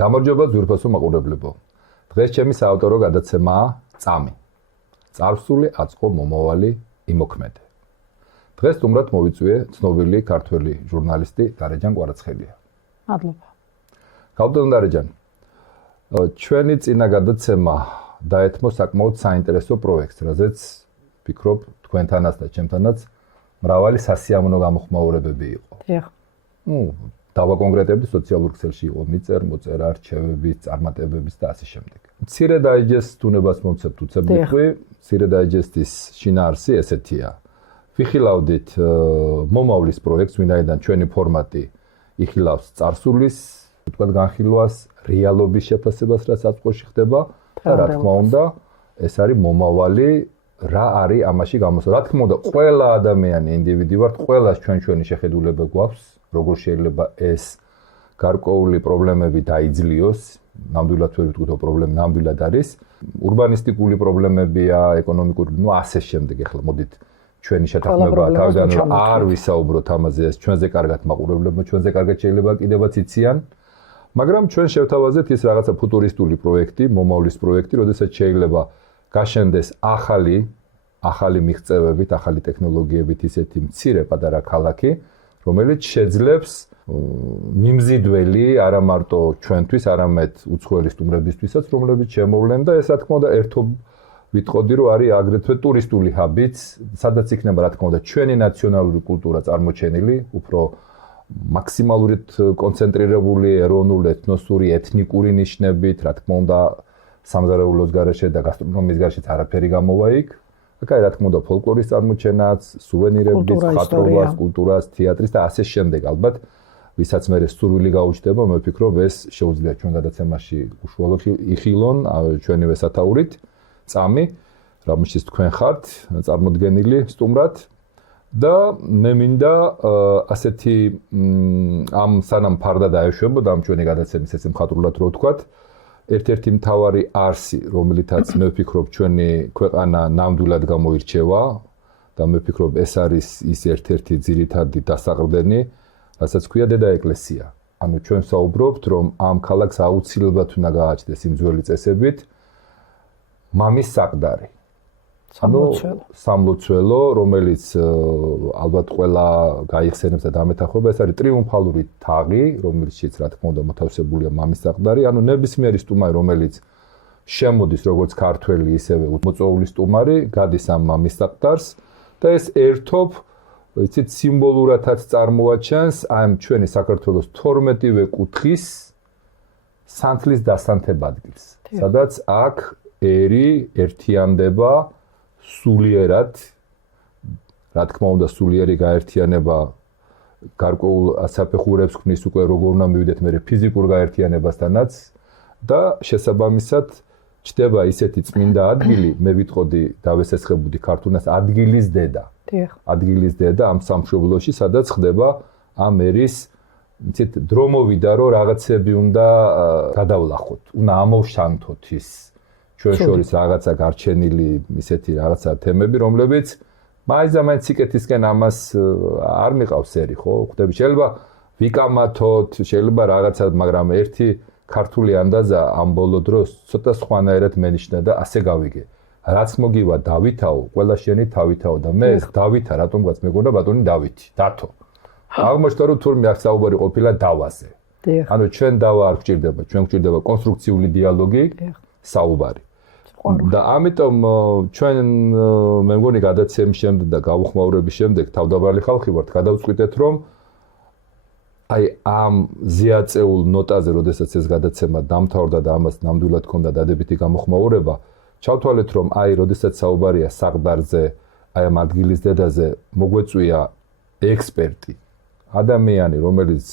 გამარჯობა ძვირფასო მაყურებლებო. დღეს ჩემი საავტორო გადაცემაა წამი. წარსული აწყო მომავალი იმოქმედე. დღეს სტუმრად მოვიწვიე ცნობილი ქართველი ჟურნალისტი დარეჯან კვარაცხელია. მადლობა. კალდონ დარეჯან. ჩვენი წინა გადაცემა დაეთმო საკმაოდ საინტერესო პროექტს, რაზეც ვფიქრობ თქვენთანაც და ჩემთანაც მრავალი სასიამოვნო გამოხმაურებები იყო. დიახ. დავაკონკრეტებდი სოციალურ ქსელში იყო მიწერ, მოწერა, რჩევები, წარმატებების და ასე შემდეგ. მცირე დაიჯესტ თუნებას მომცემ თუცებიყვი, მცირე დაიჯესტის შინაარსი ესეთია. ვიხილავდით მომავლის პროექტს, ვინაიდან ჩვენი ფორმატი იხილავს წარსულის, თქვა განხილვას, რეალობის შეფასებას, რაც აწყოში ხდება და რა თქმა უნდა, ეს არის მომავალი, რა არის ამაში გამოსა. რა თქმა უნდა, ყველა ადამიანი ინდივიდი ვართ, ყველას ჩვენი შეხედულება გვაქვს. როგორ შეიძლება ეს გარკვეული პრობლემები დაიძლიოს, ნამდვილად ვერ ვიტყვით, პრობლემა ნამდვილად არის. ურბანისტიკული პრობლემებია, ეკონომიკური, ასე შემდეგ. ახლა მოდით ჩვენი შეთანხმება თავიდან რომ არ ვისაუბროთ ამაზე, ეს ჩვენზე კარგად მაყურებლებმა, ჩვენზე კარგად შეიძლება კიდევაც იციან. მაგრამ ჩვენ შევთავაზეთ ის რაღაცა ფუტურისტული პროექტი, მომავლის პროექტი, როდესაც შეიძლება გაშენდეს ახალი მიღწევებით, ახალი ტექნოლოგიებით ისეთი მცირე პატარა ქალაქი, რომელიც შეძლებს მიმზიდველი არა მარტო ჩვენთვის, არამედ უცხოელი სტუმრებისთვისაც, რომლებიც შემოვლენ და ეს რა თქმა უნდა ერთობ ვიტყოდი რომ არის აგრეთვე ტურისტული ჰაბიც, სადაც იქნება რა თქმა უნდა ჩვენი ნაციონალური კულტურა წარმოჩენილი, უფრო მაქსიმალურად კონცენტრირებული ეროვნული, ეთნოსური, ეთნიკური ნიშნებით, რა თქმა უნდა სამზარეულოს გარეშე და გასტრონომიის გარეშეც არაფერი გამოვა იქ. აქ რა თქმა უნდა ფოლკლორის წარმოჩენაც, სუვენირების, ხატრობას, კულტურას, თეატრის და ასე შემდეგ. ალბათ ვისაც მე სურვილი გაუჩნდება, მე ვფიქრობ ეს შეუძლია ჩვენ გადაცემაში უშუალოდ იხილონ ჩვენივე სათაურით წამი, რომელშიც თქვენ ხართ წარმოდგენილი სტუმრად და მე მინდა ასეთი ამ სანამ ფარდა დაეშვებოდა ამ ჩვენი გადაცემის ესე მხატვრულად რო ვთქვათ, ერთ-ერთი მთავარი არსი, რომელითაც მე ვფიქრობ ჩვენი ქვეყანა ნამდვილად გამოირჩევა და მე ვფიქრობ ეს არის ის ერთ-ერთი ძირითადი დასაყრდენი, რასაც ქვია დედა ეკლესია. ანუ ჩვენ საუბრობთ, რომ ამ ქალაქს აუცილებლად უნდა გააჩნდეს იმ ძველი წესებით მამის საყდარი. სამლოცველო, რომელიც ალბათ ყველა გაიხსენებს და დამეთანხმება, ეს არის ტრიუმფალური თაღი, რომელშიც რა თქმა უნდა მოთავსებულია მამის საყდარი, ანუ ნებისმიერი სტუმარი, რომელიც შემოდის როგორც ქართველი, ისევე მოწვეული სტუმარი, გადის ამ მამის საყდარს და ეს ერთობ, იცით, სიმბოლურადაც წარმოაჩენს ამ ჩვენი საქართველოს 12-ვე კუთხის სანთლის დასანთებ ადგილს, სადაც აქ ერთიანდება სულიერად, რა თქმა უნდა, სულიერი გაერთიანება გარკვეულ საფეხურებს ქმნის უკვე როგორ უნდა მივიდეთ მე ფიზიკურ გაერთიანებასთანაც და შესაბამისად ჩდება ისეთი წმინდა ადგილი, მე ვიტყოდი დავესესხებოდი ქართულს ადგილის დედა. ადგილის დედა ამ სამშობლოში, სადაც ხდება ამ ერის იცით დრო მოვიდა, რომ რაღაცები უნდა გადავლახოთ, უნდა ამოვშანთოთ ის ჩვენ შორის რაღაცა გარჩენილი ისეთი რაღაცა თემები, რომლებიც მაინც სიკეთისკენ ამას არ მიყავს ერი, ხო? ხვდები, შეიძლება ვიკამათოთ, შეიძლება რაღაცა, მაგრამ ერთი ქართული ანდაზა ამ ბოლო დროს ცოტა სხვანაირად მენიშნა და ასე გავიგე. რაც მოგივა დავითაო, ყველა შენი თავითაო და მე ეს დავითა რატომღაც მეგონა ბატონი დავითი, დათო. აღმოჩნდა რომ თურმე აქ საუბარი ყოფილა დავაზე. ანუ ჩვენ დავა არ გვჭირდება, ჩვენ გვჭირდება კონსტრუქციული დიალოგი, საუბარი. და ამიტომ ჩვენ მე მგონი გადაცემის შემდეგ და გავუხმაურების შემდეგ თავდაბალი ხალხი ვართ, გადავწყვიტეთ რომ აი ამ ზიაწეულ ნოტაზე, როდესაც ეს გადაცემა დამთავრდა და ამას ნამდვილად ჰქონდა დადებითი გამოხმაურება, ჩავთვალეთ რომ აი როდესაც საუბარია საყდარზე, აი ამ ადგილის დედაზე, მოგვეწვია ექსპერტი, ადამიანი, რომელიც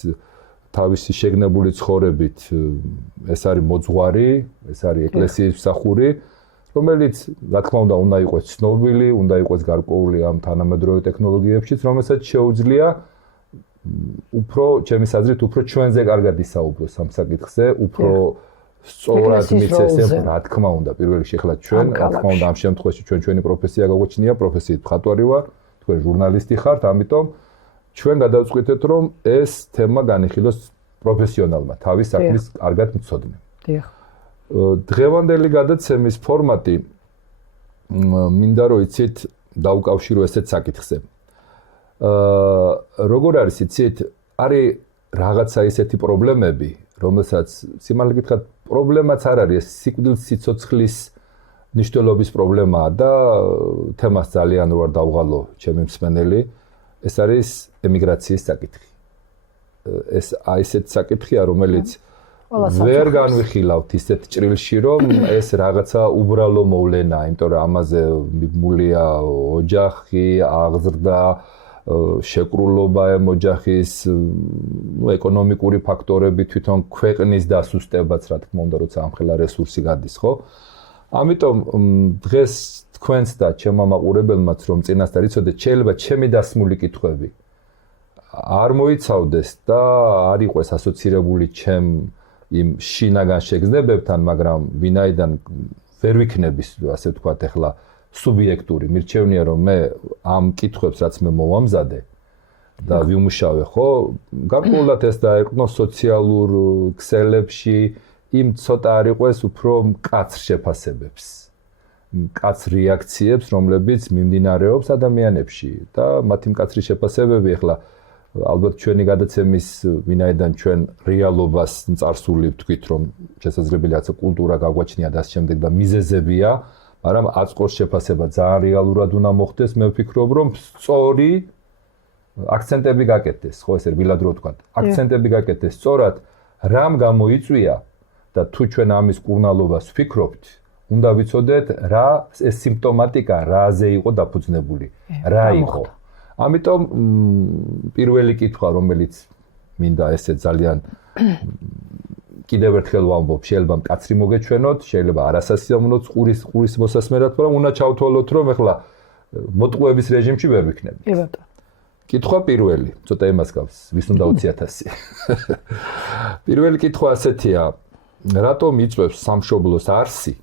თავისი შეგნებული ცხოვრებით ეს არის მოძღვარი, ეს არის ეკლესიის მსახური, რომელიც რა თქმა უნდა იყოს ცნობილი, უნდა იყოს გარკვეული ამ თანამედროვე ტექნოლოგიებშიც, რომელსაც შეუძლია უფრო ჩემის აზრით უფრო ჩვენზე კარგად ისაუბროს ამ საკითხზე, უფრო სწორად მიცესებ, რა თქმა უნდა, პირველ რიგში ახლა ჩვენ, რა თქმა უნდა, ამ შემთხვევაში ჩვენი პროფესია გაგვაჩნია, პროფესიით მხატვარი ვარ, თქვენ ჟურნალისტი ხართ, ამიტომ ჩვენ გადავწყვიტეთ, რომ ეს თემა განიხილოს პროფესიონალმა თავის საქმის კარგად მცოდნე. დიახ. დღევანდელი გადაცემის ფორმატი მინდა რომ იცით დაუკავშირო ესეთ საკითხზე. როგორ არის იცით, არის რაღაცა ისეთი პრობლემები, რომელსაც სიმართლე გითხრათ, პრობლემაც არ არის, სიკვდილის სიცოცხლის ნიშნულობის პრობლემაა და თემას ძალიან რო არ დავღალო ჩემი მსმენელი, ეს არის ემიგრაციის საკითხი. ეს ესეთ საკითხია, რომელიც ვერ განვიხილავთ ისეთ ჭრილში, რომ ეს რაღაცა უბრალო მოვლენაა, იმიტომ რომ ამაზე მიგმულია ოჯახი, აღზრდა, შეკრულობა ამ ოჯახის, ეკონომიკური ფაქტორები, თვითონ ქვეყნის დასუსტებაც, რა თქმა უნდა, როცა ამხელა რესურსი გადის, ხო? ამიტომ დღეს თქვენს და ჩემმა მაყურებელმაც რომ წინასწარ იცოდეთ, შეიძლება ჩემი დასმული კითხვები არ მოიცავდეს და არ იყოს ასოცირებული ჩემ იმ შინაგან შეგრძნებებთან, მაგრამ ვინაიდან ვერ ვიქნები, ასე ვთქვათ, ახლა სუბიექტური, მირჩევნია რომ მე ამ კითხვებს რაც მე მოვამზადე და ვიმუშავე, ხო, გარკვეულად ეს დაეკნოს სოციალურ ქსელებში იმ ცოტა არ იყოს უფრო მკაცრ შეფასებებს, მკაცრ რეაქციებს, რომლებიც მიმდინარეობს ადამიანებში და მათი მკაცრი შეფასებები ახლა ალბათ ჩვენი გადაცემის ვინაიდან ჩვენ რეალობას მწარსული ვთქვით, რომ შესაძლებელია რაღაცა კულტურა გაგვაჩნია და ამ შემდეგ და მიზეზებია, მაგრამ აწყოს შეფასება ძალიან რეალურად უნდა მოხდეს, მე ვფიქრობ, რომ სწორი აქცენტები გაკეთდეს, ხო, ესე რბილად რო ვთქვათ, აქცენტები გაკეთდეს სწორად, რამ გამოიწვია და თუ ჩვენ ამის კურნალობას ვფიქრობთ, უნდა ვიცოდეთ, რა ეს სიმპტომატიკა რაზე იყო დაფუძნებული, რა იყო. ამიტომ პირველი კითხვა, რომელიც მინდა ესე ძალიან კიდევ ერთხელ ვამბობ, შეიძლება მკაცრი მოგეჩვენოთ, შეიძლება არასასიამოვნო ყურის მოსასმენად, მაგრამ უნდა ჩავთვალოთ, რომ ახლა მოტყუების რეჟიმში ვერ ვიქნები. კი ბატონო. კითხვა პირველი, ცოტა იმას გავს, ვის უნდა 20,000. პირველი კითხვა ასეთია, რატომ იწვევს სამშობლოს არსი?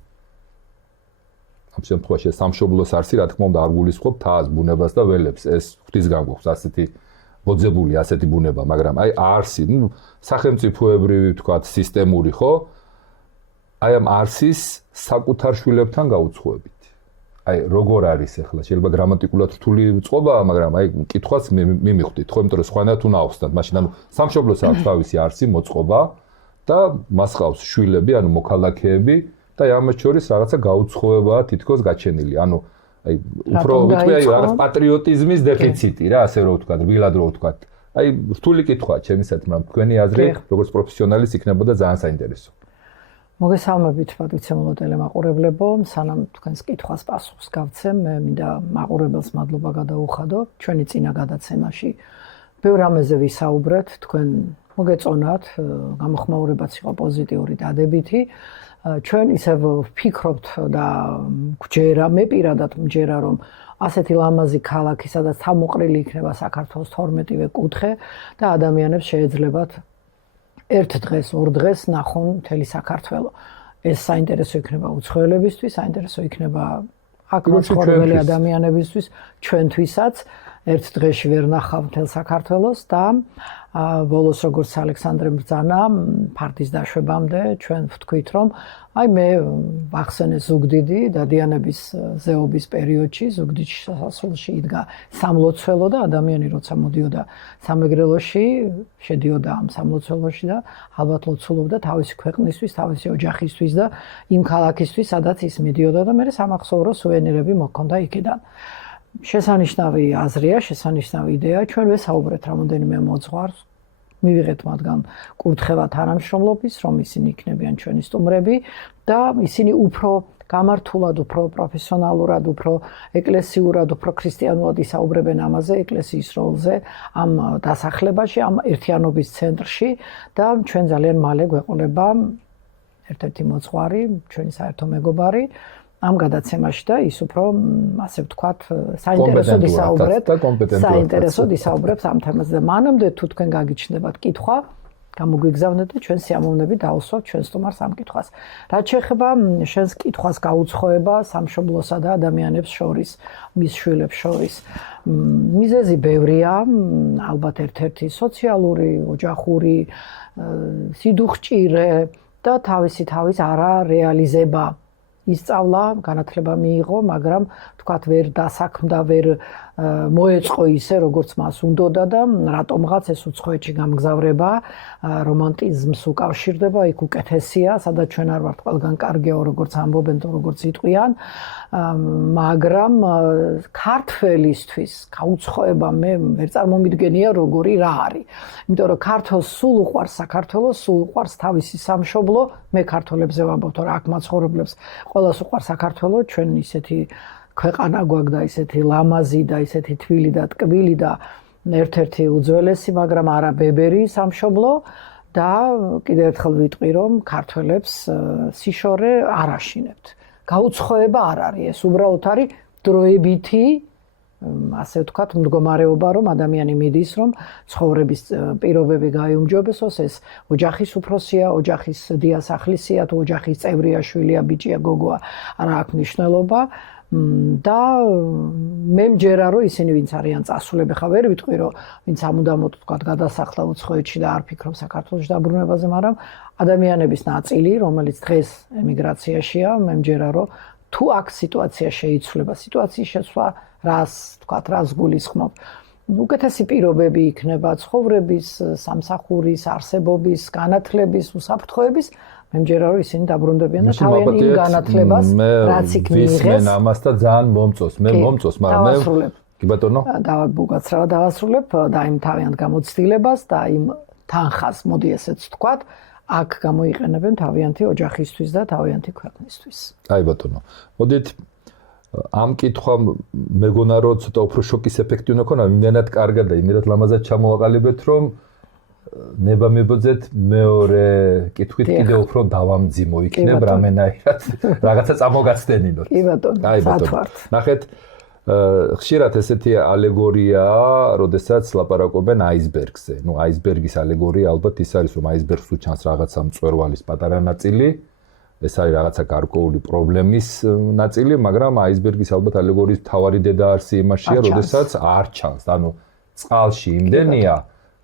ამ შემთხვევაში სამშობლოს არსი, რა თქმა უნდა, არ გულისხმობ თავს, ბუნებას და ველებს, ეს ღვთისგან გვაქვს ასეთი მოძებული, ასეთი ბუნება, მაგრამ აი არსი, სახელმწიფოებრივი, ვთქვათ, სისტემური, ხო? აი ამ არსის საკუთარ შვილებთან გაუცხოებით. აი როგორ არის ახლა, შეიძლება გრამატიკულად რთული წყობაა, მაგრამ აი კითხვას მიმიხვდით, ხო, იმიტომ რომ სხვანაირად უნდა ავხსნათ, მაშინ ანუ სამშობლოს აქვს თავისი არსი მოწყობა და მას ყავს შვილები, ანუ მოქალაქეები და ამას შორის რაღაცა გაუცხოებაა თითქოს გაჩენილი. ანუ აი უფრო ვიტყვი აი რაღაც პატრიოტიზმის დეფიციტი რა, ასე რომ ვთქვათ, რბილად რომ ვთქვათ. აი რთული კითხვაა ჩემისათვის, მაგრამ თქვენი აზრი როგორც პროფესიონალის იქნებოდა ძალიან საინტერესო. მოგესალმებით, პატრიცემულო ტელემაყურებლებო, სანამ თქვენს კითხვას პასუხს გავცემ, მე მინდა მაყურებელს მადლობა გადაუხადო. ჩვენი წინა გადაცემაში ბევრ რამეზე ვისაუბრეთ, თქვენ მოგეწონათ, გამოხმაურებაც იყო პოზიტიური დადებითი. ჩვენ ისევ ვფიქრობთ და გვჯერა, მე პირადად მჯერა, რომ ასეთი ლამაზი ქალაქი, სადაც თავმოყრილი იქნება საქართველოს 12-ვე კუთხე და ადამიანებს შეეძლებათ ერთ დღეს, ორ დღეს ნახონ მთელი საქართველო. ეს საინტერესო იქნება უცხოელებისთვის, საინტერესო იქნება აქ მოცხოვრებელი ადამიანებისთვის, ჩვენთვისაც. ერთ დღეში ვერ ნახავ მთელ საქართველოს და ბოლოს როგორც ალექსანდრე ბრძანა ფარდის დაშვებამდე ჩვენ ვთქვით, რომ აი მე ვახსენე ზუგდიდი დადიანების ზეობის პერიოდში, ზუგდიდ სასულში იდგა სამლოცველო და ადამიანი როცა მოდიოდა სამეგრელოში, შედიოდა ამ სამლოცველოში და ალბათ ლოცულობდა თავისი ქვეყნისთვის, თავისი ოჯახისთვის და იმ ქალაქისთვის, სადაც ის მიდიოდა და მე სამახსოვრო სუვენირები მოქონდა იქიდან. შესანიშნავი აზრია, შესანიშნავი იდეა, ჩვენ ვესაუბრეთ რამოდენიმე მოძღვარს, მივიღეთ მათგან კურთხევა თანამშრომლობის, რომ ისინი იქნებიან ჩვენი სტუმრები და ისინი უფრო გამართულად, უფრო პროფესიონალურად, უფრო ეკლესიურად, უფრო ქრისტიანულად ისაუბრებენ ამაზე, ეკლესიის როლზე, ამ დასახლებაში, ამ ერთიანობის ცენტრში და ჩვენ ძალიან მალე გვეყოლება ერთ-ერთი მოძღვარი, ჩვენი საერთო მეგობარი ამ გადაცემაში და ის უფრო ასე ვთქვათ საინტერესოდ ისაუბრებს ამ თემაზე და მანამდე თუ თქვენ გაგიჩნდებათ კითხვა გამოგვიგზავნეთ და ჩვენ სიამოვნებით დავუსვათ ჩვენ სტუმარს ამ კითხვას. რაც შეეხება შენს კითხვას გაუცხოება სამშობლოსა და ადამიანებს შორის, მის შვილებს შორის. მიზეზი ბევრია, ალბათ ერთ-ერთი სოციალური, ოჯახური, სიდუხჭირე და თავის არა რეალიზება. ისწავლა, განათლება მიიღო, მაგრამ თქვათ ვერ დასაქმდა, ვერ მოეწყო ისე, როგორც მას უნდოდა და რატომღაც ეს უცხოეთში გამგზავრება, რომანტიზმს უკავშირდება, იქ უკეთესია, სადაც ჩვენ არ ვართ ყველგან კარგია, როგორც ამბობენ, როგორც იტყვიან, მაგრამ ქართველისთვის გაუცხოება მე ვერ წარმომიდგენია როგორი რა არის. იმიტომ რომ ქართველს სულ უყვარს საქართველოს, სულ უყვარს თავისი სამშობლო, მე ქართველებზე ვამბობ, თორე აქ მაცხოვრებლებს ყველას უყვარს საქართველო, ჩვენ ისეთი ქვეყანა გვაქვს და ისეთი ლამაზი და ისეთი თბილი და ტკბილი და ერთ-ერთი უძველესი, მაგრამ არა ბებერი სამშობლო და კიდევ ერთხელ ვიტყვი, რომ ქართველებს სიშორე არ აშინებთ. გაუცხოება არ არის, ეს უბრალოდ არის დროებითი, ასე ვთქვათ, მდგომარეობა, რომ ადამიანი მიდის, რომ ცხოვრების პირობები გაიუმჯობესოს, ეს ოჯახის უფროსია, ოჯახის დიასახლისია, თუ ოჯახის წევრია, შვილია, ბიჭია, გოგოა, არა აქვს მნიშვნელობა. და მე მჯერა რომ ისინი ვინც არიან წასულები, ხა ვერ ვიტყვი რომ ვინც ამუდამოდ თქვა გადასახლა უცხოეთში და არ ფიქრობ საქართველოში დაბრუნებაზე, მაგრამ ადამიანების ნაწილი, რომელიც დღეს ემიგრაციაშია, მე მჯერა რომ თუ აქ სიტუაცია შეიცვლება, სიტუაციის შეცვლა რას გულისხმობ. უკეთესი პირობები იქნება ცხოვრების, სამსახურის, არსებობის, განათლების, უსაფრთხოების მე მჯერა რომ ისინი დაბრუნდებიან და თავიანთი იმ განათლებას რაც იქ მიიღეს. ვისმენ ამას და ძალიან მომწონს. მე მომწონს, მაგრამ მე კი ბატონო? ბუგაცრავად დავასრულებ და იმ თავიანთ გამოცდილებას და იმ თანხას, მოდი ესეც ვთქვათ, აქ გამოიყენებენ თავიანთი ოჯახისთვის და თავიანთი ქვეყნისთვის. აი ბატონო. მოდით ამ კითხვა მეგონა რომ ცოტა უფრო შოკის ეფექტი უნდა ქონა, იმდენად კარგად და იმდენად ლამაზად ჩამოვაყალიბეთ, რომ ნება მებოძეთ მეორე კითხვით კიდევ უფრო დავამძიმო იქნებ რამენაირად რაღაცა წამოგაცდენინოთ. კი ბატონო, სათვართ. ნახეთ, ხშირად ესეთი ალეგორიაა, როდესაც ლაპარაკობენ აისბერგზე. ნუ აისბერგის ალეგორია ალბათ ის არის, რომ აისბერგს უჩანს რაღაცა მწვერვალის პატარა ნაწილი, ეს არის რაღაცა გარკვეული პრობლემის ნაწილი, მაგრამ აისბერგის ალბათ ალეგორიის მთავარი დედაარსი იმაშია, როდესაც არ ჩანს. ანუ წყალში იმდენია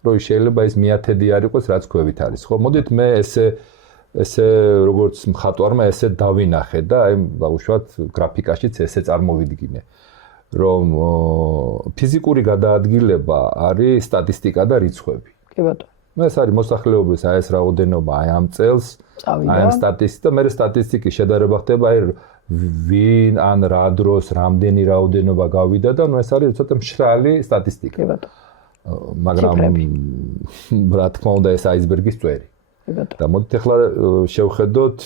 რომ შეიძლება ეს მიათედი არ იყოს, რაც ქვევით არის. ხო, მოდით მე ესე როგორც მხატვარმა ესე დავინახე და აი დაუშვათ გრაფიკაშიც ესე წარმოვიდგინე, რომ ფიზიკური გადაადგილება არის სტატისტიკა და რიცხვები. კი ბატონო. ეს არის მოსახლეობის აი ეს რაოდენობა აი ამ წელს, აი ამ სტატისტიკა, მე სტატისტიკის შედარება ხდება აი ვინ ან რა დროს რამდენი რაოდენობა გავიდა და ნუ ეს არის ცოტა მშრალი სტატისტიკა. კი ბატონო. მაგრამ რა თქმა უნდა ეს აისბერგის წვერი. და მოდით ახლა შევხედოთ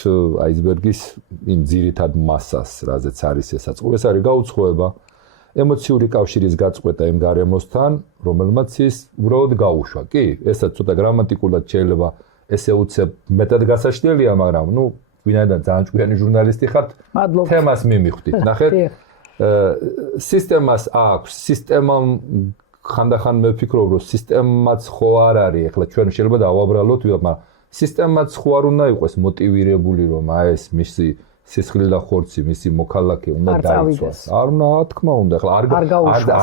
აისბერგის იმ ძირითად მასას, რაზეც არის ეს საწყო. ეს არის გაუცხოება, ემოციური კავშირის გაწყვეტა იმ გარემოსთან, რომელმაც ის უბრალოდ გაუშვა. კი, ესაც ცოტა გრამატიკულად შეიძლება ესე უცებ მეტად გასაშლელია, მაგრამ ნუ ვინაიდან ძალიან ჭკვიანი ჟურნალისტი ხართ, თემას მიმიხვდით. ნახეთ, სისტემას აქვს, სისტემამ ხანდახან მე ვფიქრობ, რომ სისტემაც ხო არ არის, ეხლა ჩვენ შეიძლება დავაბრალოთ, მაგრამ სისტემაც ხო არ უნდა იყოს მოტივირებული, რომ აი ეს მისი სისხლი და ხორცი, მისი მოქალაქე უნდა დაიცვას. არ უნდა, რა თქმა უნდა, ეხლა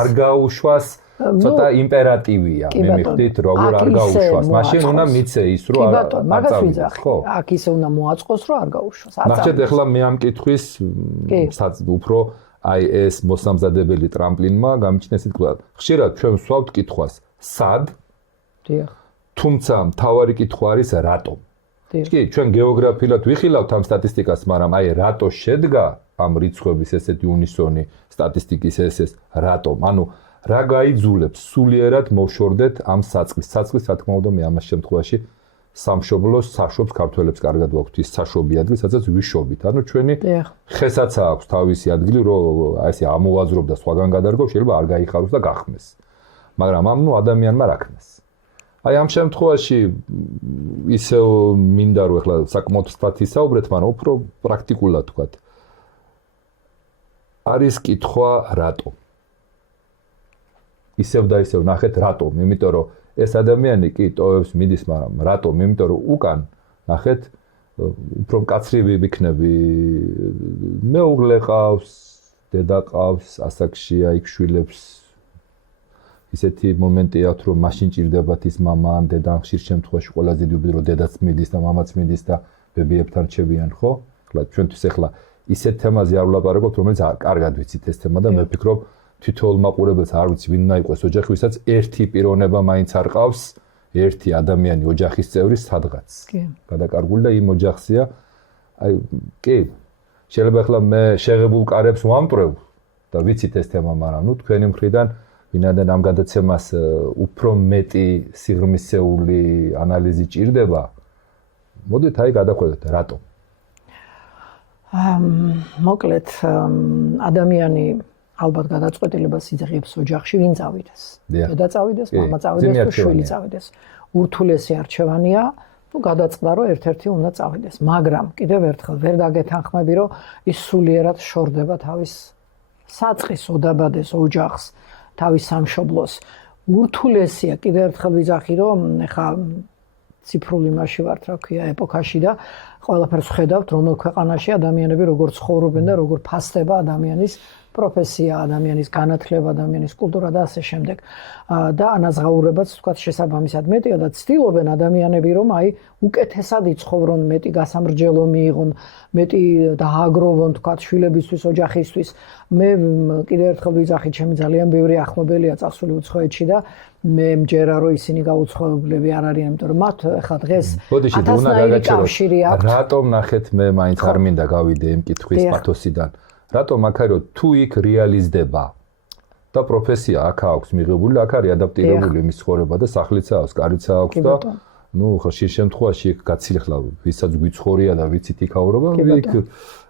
არ გაუშვას, ცოტა იმპერატივია, მე მიხდით, როგორ არ გაუშვას. მაშინ უნდა მიცე ის, რომ არ წავიდეს, ხო? აქ ისე უნდა მოაწყოს, რომ არ გაუშვას. ნახეთ, ეხლა მე ამ კითხვის უფრო აი ეს მოსამზადებელი ტრამპლინმა გამიჩნია ისეთ კლუბად. ხშირად ჩვენ ვსვავთ კითხვას, სად? დიახ. თუმცა მთავარი კითხვა არის რატომ? კი, ჩვენ გეოგრაფიულად ვიხილავთ ამ სტატისტიკას, მაგრამ აი რატო შედგა ამ რიცხვების ესეთი უნისონი სტატისტიკის ეს რატომ? ანუ რა გაიძულებს სულიერად მოვშორდეთ ამ საწყის? საწყის რა თქმა უნდა მე ამას შემთხვევაში სამშობლოს საშვობს ქართველებს კარგად ვაქვთ ის საშვობი ადგილი, სადაც ვიშობით. ანუ ჩვენი ხესაც აქვს თავისი ადგილი, რომ აი ესე ამოვაზრობ და სხვაგან გადარგო, შეიძლება არ გაიხაროს და გახმეს. მაგრამ ამ ნუ ადამიანმა რა ქნეს. აი ამ შემთხვევაში ისევ მინდა რომ ეხლა საკმაოდ სწრაფად ისაუბრეთ, მაგრამ უფრო პრაქტიკულად ვთქვათ. არის კითხვა რატო? ისევ და ისევ ნახეთ რატომ? იმიტომ რომ ეს ადამიანი კი ტოვებს მიდის, მაგრამ რატომ? იმიტომ რომ უკან ნახეთ უფრო მკაცრი ვიქნები, მეუღლე ყავს, დედა ყავს, ასაკშია, იქ შვილებს ისეთი მომენტია თუ რომ მაშინ ჭირდებათ ის მამა ან დედა ან ხშირ შემთხვევაში ყველაზე დიდი რომ დედაც მიდის და მამაც მიდის და ბებიებთან რჩებიან, ხო? ახლა ჩვენთვის ახლა ისეთ თემაზე არ ვლაპარაკობთ, რომელიც კარგად ვიცით ეს თემა და მე ვფიქრობ თვითონ მაყურებელს არ ვიცი ვინ უნდა იყოს ოჯახი, ვისაც ერთი პიროვნება მაინც არ ყავს, ერთი ადამიანი ოჯახის წევრი სადღაც. გადაკარგული და იმ ოჯახია. აი, კი. შეიძლება ახლა მე შეღებულ კარებს ვამპრევ და ვიცით ეს თემა, მაგრამ ნუ თქვენი მხრიდან ვინაიდან ამ გადაცემას უფრო მეტი სიღრმისეული ანალიზი ჭირდება, მოდით აი გადახვედეთ, რატომ? მოკლედ ადამიანი ალბათ გადაწყვეტილებას იძახებს ოჯახში ვინ წავიდეს. დედა წავიდეს, მამა წავიდეს, თუ შვილი წავიდეს. ურთულესი არჩევანია, ნუ გადაწყდა რომ ერთ-ერთი უნდა წავიდეს. მაგრამ კიდევ ერთხელ ვერ დაგეთანხმები რომ ის სულიერად შორდება თავის საწყის ოდაბადეს ოჯახს, თავის სამშობლოს. ურთულესია კიდევ ერთხელ ვიძახი რომ ეხა ციფრული მასში ვართ, რა ქვია, ეპოქაში და ყველაფერს ხედავთ, რომელ ქვეყანაში ადამიანები როგორ ცხოვრობენ და როგორ ფასდება ადამიანის პროფესია, ადამიანის განათლება, ადამიანის კულტურა და ასე შემდეგ. და ანაზღაურებაც თქვა შესაბამისად მეტია და ცდილობენ ადამიანები რომ აი უკეთესად იცხოვრონ, მეტი გასამრჯელო მიიღონ, მეტი დააგროვონ თქვა შვილებისთვის, ოჯახისთვის. მე კიდევ ერთხელ ვიძახით, ჩემი ძალიან ბევრი ახლობელია წასული უცხოეთში და მე მჯერა რომ ისინი გაუცხოებლები არ არიან, იმიტომ რომ მათ ახლა დღეს ათასნაირი კავშირი აქვს. რატომ ნახეთ მე მაინც არ მინდა გავიდე იმ კითხვის პათოსიდან. რატომ აქ არის რომ თუ იქ რეალიზდება და პროფესია აქ აქვს მიღებული, აქ არის ადაპტირებული მის ცხოვრება და სახლიც აქვს, კარიც აქვს და ნუ ხშირ შემთხვევაში იქ გაცილეხლა ვისაც გვიცხოვრია და ვიცით იქაურობა, იქ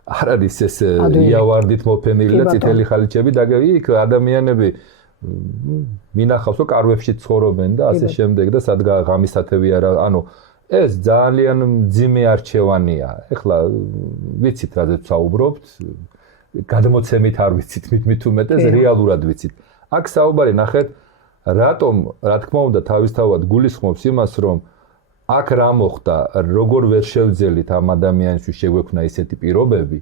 არ არის ეს იავარდით მოფენილი და წითელი ხალიჩები და იქ ადამიანები მინახავს რომ კარვებში ცხოვრობენ და ასე შემდეგ და სადგა ღამისათევი არა, ანუ ეს ძალიან მძიმე არჩევანია. ეხლა ვიცით რაზეც საუბრობთ, გადმოცემით არ ვიცით, მით უმეტეს რეალურად ვიცით. აქ საუბარი ნახეთ, რატომ, რა თქმა უნდა, თავისთავად გულისხმობს იმას, რომ აქ რა მოხდა, როგორ ვერ შევძელით ამ ადამიანისთვის შეგვექმნა ისეთი პირობები.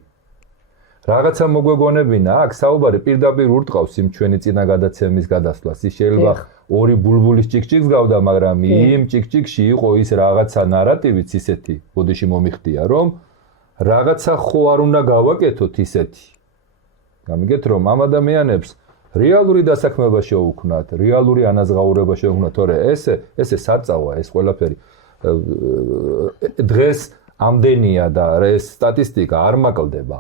რაღაცა მოგვეგონებინა, აქ საუბარი პირდაპირ ურტყავს იმ ჩვენი წინა გადაცემის გადასვლას. ის შეიძლება ორი ბულბულის ჭიქჭიქს გავდა, მაგრამ იმ ჭიქჭიქში იყო ის რაღაცა ნარატივიც ისეთი, ბოდიში მომიხდია, რომ რაღაცა ხო არ უნდა გავაკეთოთ ისეთი. გამიგეთ რომ ამ ადამიანებს რეალური დასაქმება შეუქმნათ, რეალური ანაზღაურება შეუქმნათ, თორე ესე საწავა, ეს ყველაფერი დღეს ამდენია და ეს სტატისტიკა არ მაკლდება.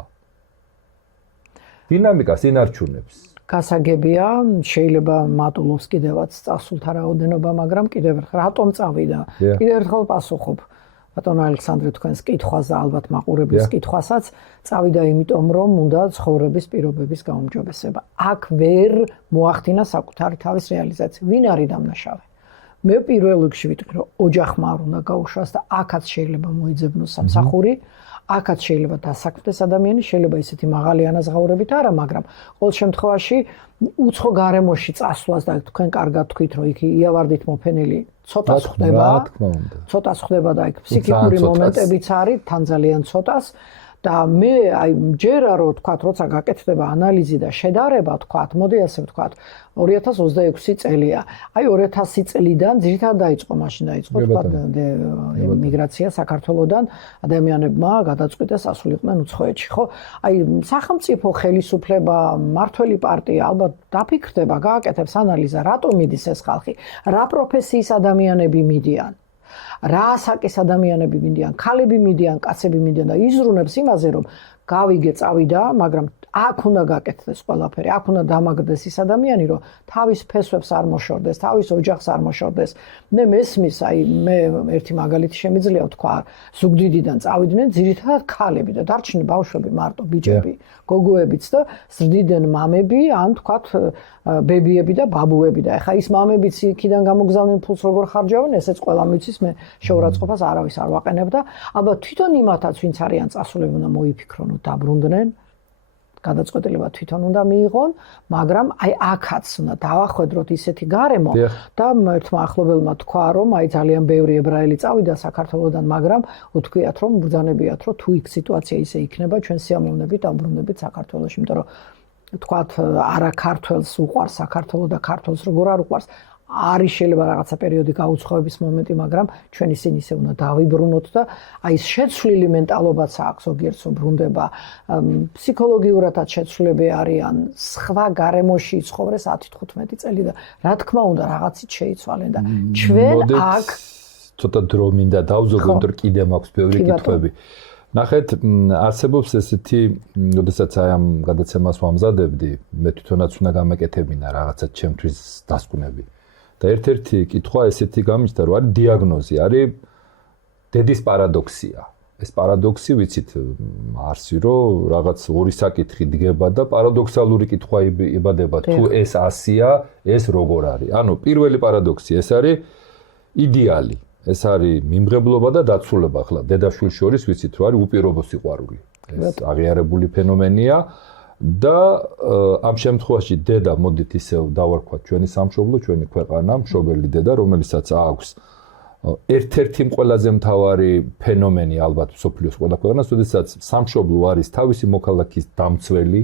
დინამიკას ინარჩუნებს. გასაგებია, შეიძლება მატულობს კიდევაც წასულთა რაოდენობა, მაგრამ კიდევ ერთხელ რატომ წავიდა? კიდევ ერთხელ პასუხობ. ბატონო ალექსანდრე თქვენს კითხვაზე, ალბათ მაყურებლის კითხვასაც, წავიდა იმიტომ, რომ უნდა ცხოვრების პირობების გაუმჯობესება. აქ ვერ მოახდინა საკუთარი თავის რეალიზაცია. ვინ არის დამნაშავე? მე პირველ რიგში ვიტყვი, რომ ოჯახმა არ უნდა გაუშვას და აქაც შეიძლება მოიძებნოს სამსახური, აქაც შეიძლება დასაქმდეს ადამიანი, შეიძლება ისეთი მაღალი ანაზღაურებით არა, მაგრამ ყოველ შემთხვევაში უცხო გარემოში წასვლას და თქვენ კარგად თქვით, რომ იქ იავარდით მოფენილი ცოტას ხდება, ცოტას ხდება და იქ ფსიქიკური მომენტებიც არის, თან ძალიან ცოტას და მე აი მჯერა რომ თქვათ, როცა გაკეთდება ანალიზი და შედარება, თქვათ, მოდი ასე ვთქვათ, 2026 წელია. აი 2000 წლიდან ძირითადად დაიწყო, მაშინ დაიწყო თქვათ მიგრაცია საქართველოსდან, ადამიანებმა გადაწყვიტეს ასულიყვნენ უცხოეთში, ხო? აი სახელმწიფო ხელისუფლება, მართველი პარტია ალბათ დაფიქრდება, გააკეთებს ანალიზა, რატომ მიდის ეს ხალხი, რა პროფესიის ადამიანები მიდიან. რა ასაკის ადამიანები მიდიან, ქალები მიდიან, კაცები მიდიან და იზრუნებს იმაზე, რომ გავიგე, წავიდა, მაგრამ აქ უნდა გაკეთდეს ყველაფერი, აქ უნდა დამაგრდეს ის ადამიანი, რომ თავის ფესვებს არ მოშორდეს, თავის ოჯახს არ მოშორდეს. მე მესმის, აი მე ერთი მაგალითი შემიძლია ვთქვა, ზუგდიდიდან წავიდნენ ძირითადად ქალები და დარჩნენ ბავშვები მარტო, ბიჭები, გოგოებიც და ზრდიდნენ მამები, ან თქვათ ბებიები და ბაბუები და ეხა ის მამებიც იქიდან გამოგზავნენ ფულს როგორ ხარჯავენ, ესეც ყველა მიცის, მე შეურაცხყოფას არავის არ ვაყენებ და ალბათ თვითონ იმათაც ვინც არიან წასულები უნდა მოიფიქრონ, დაბრუნდნენ. გადაწყვეტილება თვითონ უნდა მიიღონ, მაგრამ აი აქაც უნდა დავახვედროთ ისეთი გარემო და ერთმა ახლობელმა თქვა, რომ აი ძალიან ბევრი ებრაელი წავიდა საქართველოსდან, მაგრამ უთქვიათ, რომ ბრძანებიათ, რომ თუ იქ სიტუაცია ისე იქნება, ჩვენ სიამოვნებით დაბრუნდებით საქართველოში, იმიტომ რომ თქვათ არა ქართველს უყვარს საქართველოს და ქართველს როგორ არ უყვარს, არის შეიძლება რაღაცა პერიოდი გაუცხოების მომენტი, მაგრამ ჩვენ ისინი ისე უნდა დავიბრუნოთ და აი ეს შეცვლილი მენტალობაც აქვს, ზოგიერთს ბრუნდება, ფსიქოლოგიურადაც შეცვლილები არიან, სხვა გარემოში იცხოვრეს 10-15 წელი და რა თქმა უნდა რაღაცით შეიცვალენ და ჩვენ აქ ცოტა დრო მინდა დავზოგო, იმიტომ კიდე მაქვს ბევრი კითხვები. ნახეთ, არსებობს ესეთი, როდესაც აი ამ გადაცემას ვამზადებდი, მე თვითონაც უნდა გამეკეთებინა რაღაცა ჩემთვის დასკვნები. და ერთ-ერთი კითხვა ესეთი გამიჩნდა, რომ არის დიაგნოზი, არის დედის პარადოქსია. ეს პარადოქსი ვიცით არსი, რომ რაღაც ორი საკითხი დგება და პარადოქსალური კითხვა იბადება, თუ ეს 100-ია, ეს როგორ არის. ანუ პირველი პარადოქსი, ეს არის იდეალი. ეს არის მიმღებლობა და დაცულება. ახლა დედა-შვილს შორის ვიცით, რომ არის უპირობო სიყვარული. ეს აღიარებული ფენომენია. და ამ შემთხვევაში დედა მოდით ისევ დავარქვათ ჩვენი სამშობლო, ჩვენი ქვეყანა, მშობელი დედა, რომელიცაც აქვს ერთ-ერთი ყველაზე მთავარი ფენომენი ალბათ მსოფლიოს ყველა ქვეყანას, როდესაც სამშობლო არის თავისი მოქალაქის დამცველი.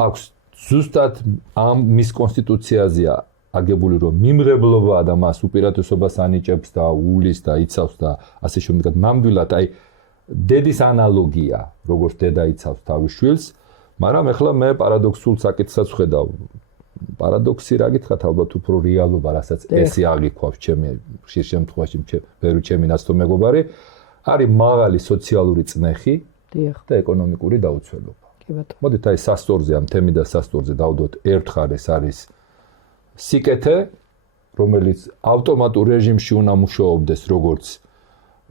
აქვს ზუსტად ამ მის კონსტიტუციაზეა აგებული, რომ მიმღებლობა და მას უპირატესობას ანიჭებს და უვლის და იცავს და ასე შემდეგ. ნამდვილად აი დედის ანალოგია, როგორც დედა იცავს თავის შვილს, მაგრამ ახლა მე პარადოქსულ საკითხსაც ვხედავ. პარადოქსი რა გითხრათ, ალბათ უფრო რეალობა, რასაც ესე აღიქვავს ჩემი ხშირ შემთხვევაში ბევრი ჩემი ნაცნო მეგობარი, არის მაღალი სოციალური წნეხი და ეკონომიკური დაუცველობა. მოდით აი სასწორზე, ამ თემიდან სასწორზე დავდოთ ერთხელ ეს არის სიკეთე, რომელიც ავტომატურ რეჟიმში უნდა მუშაობდეს როგორც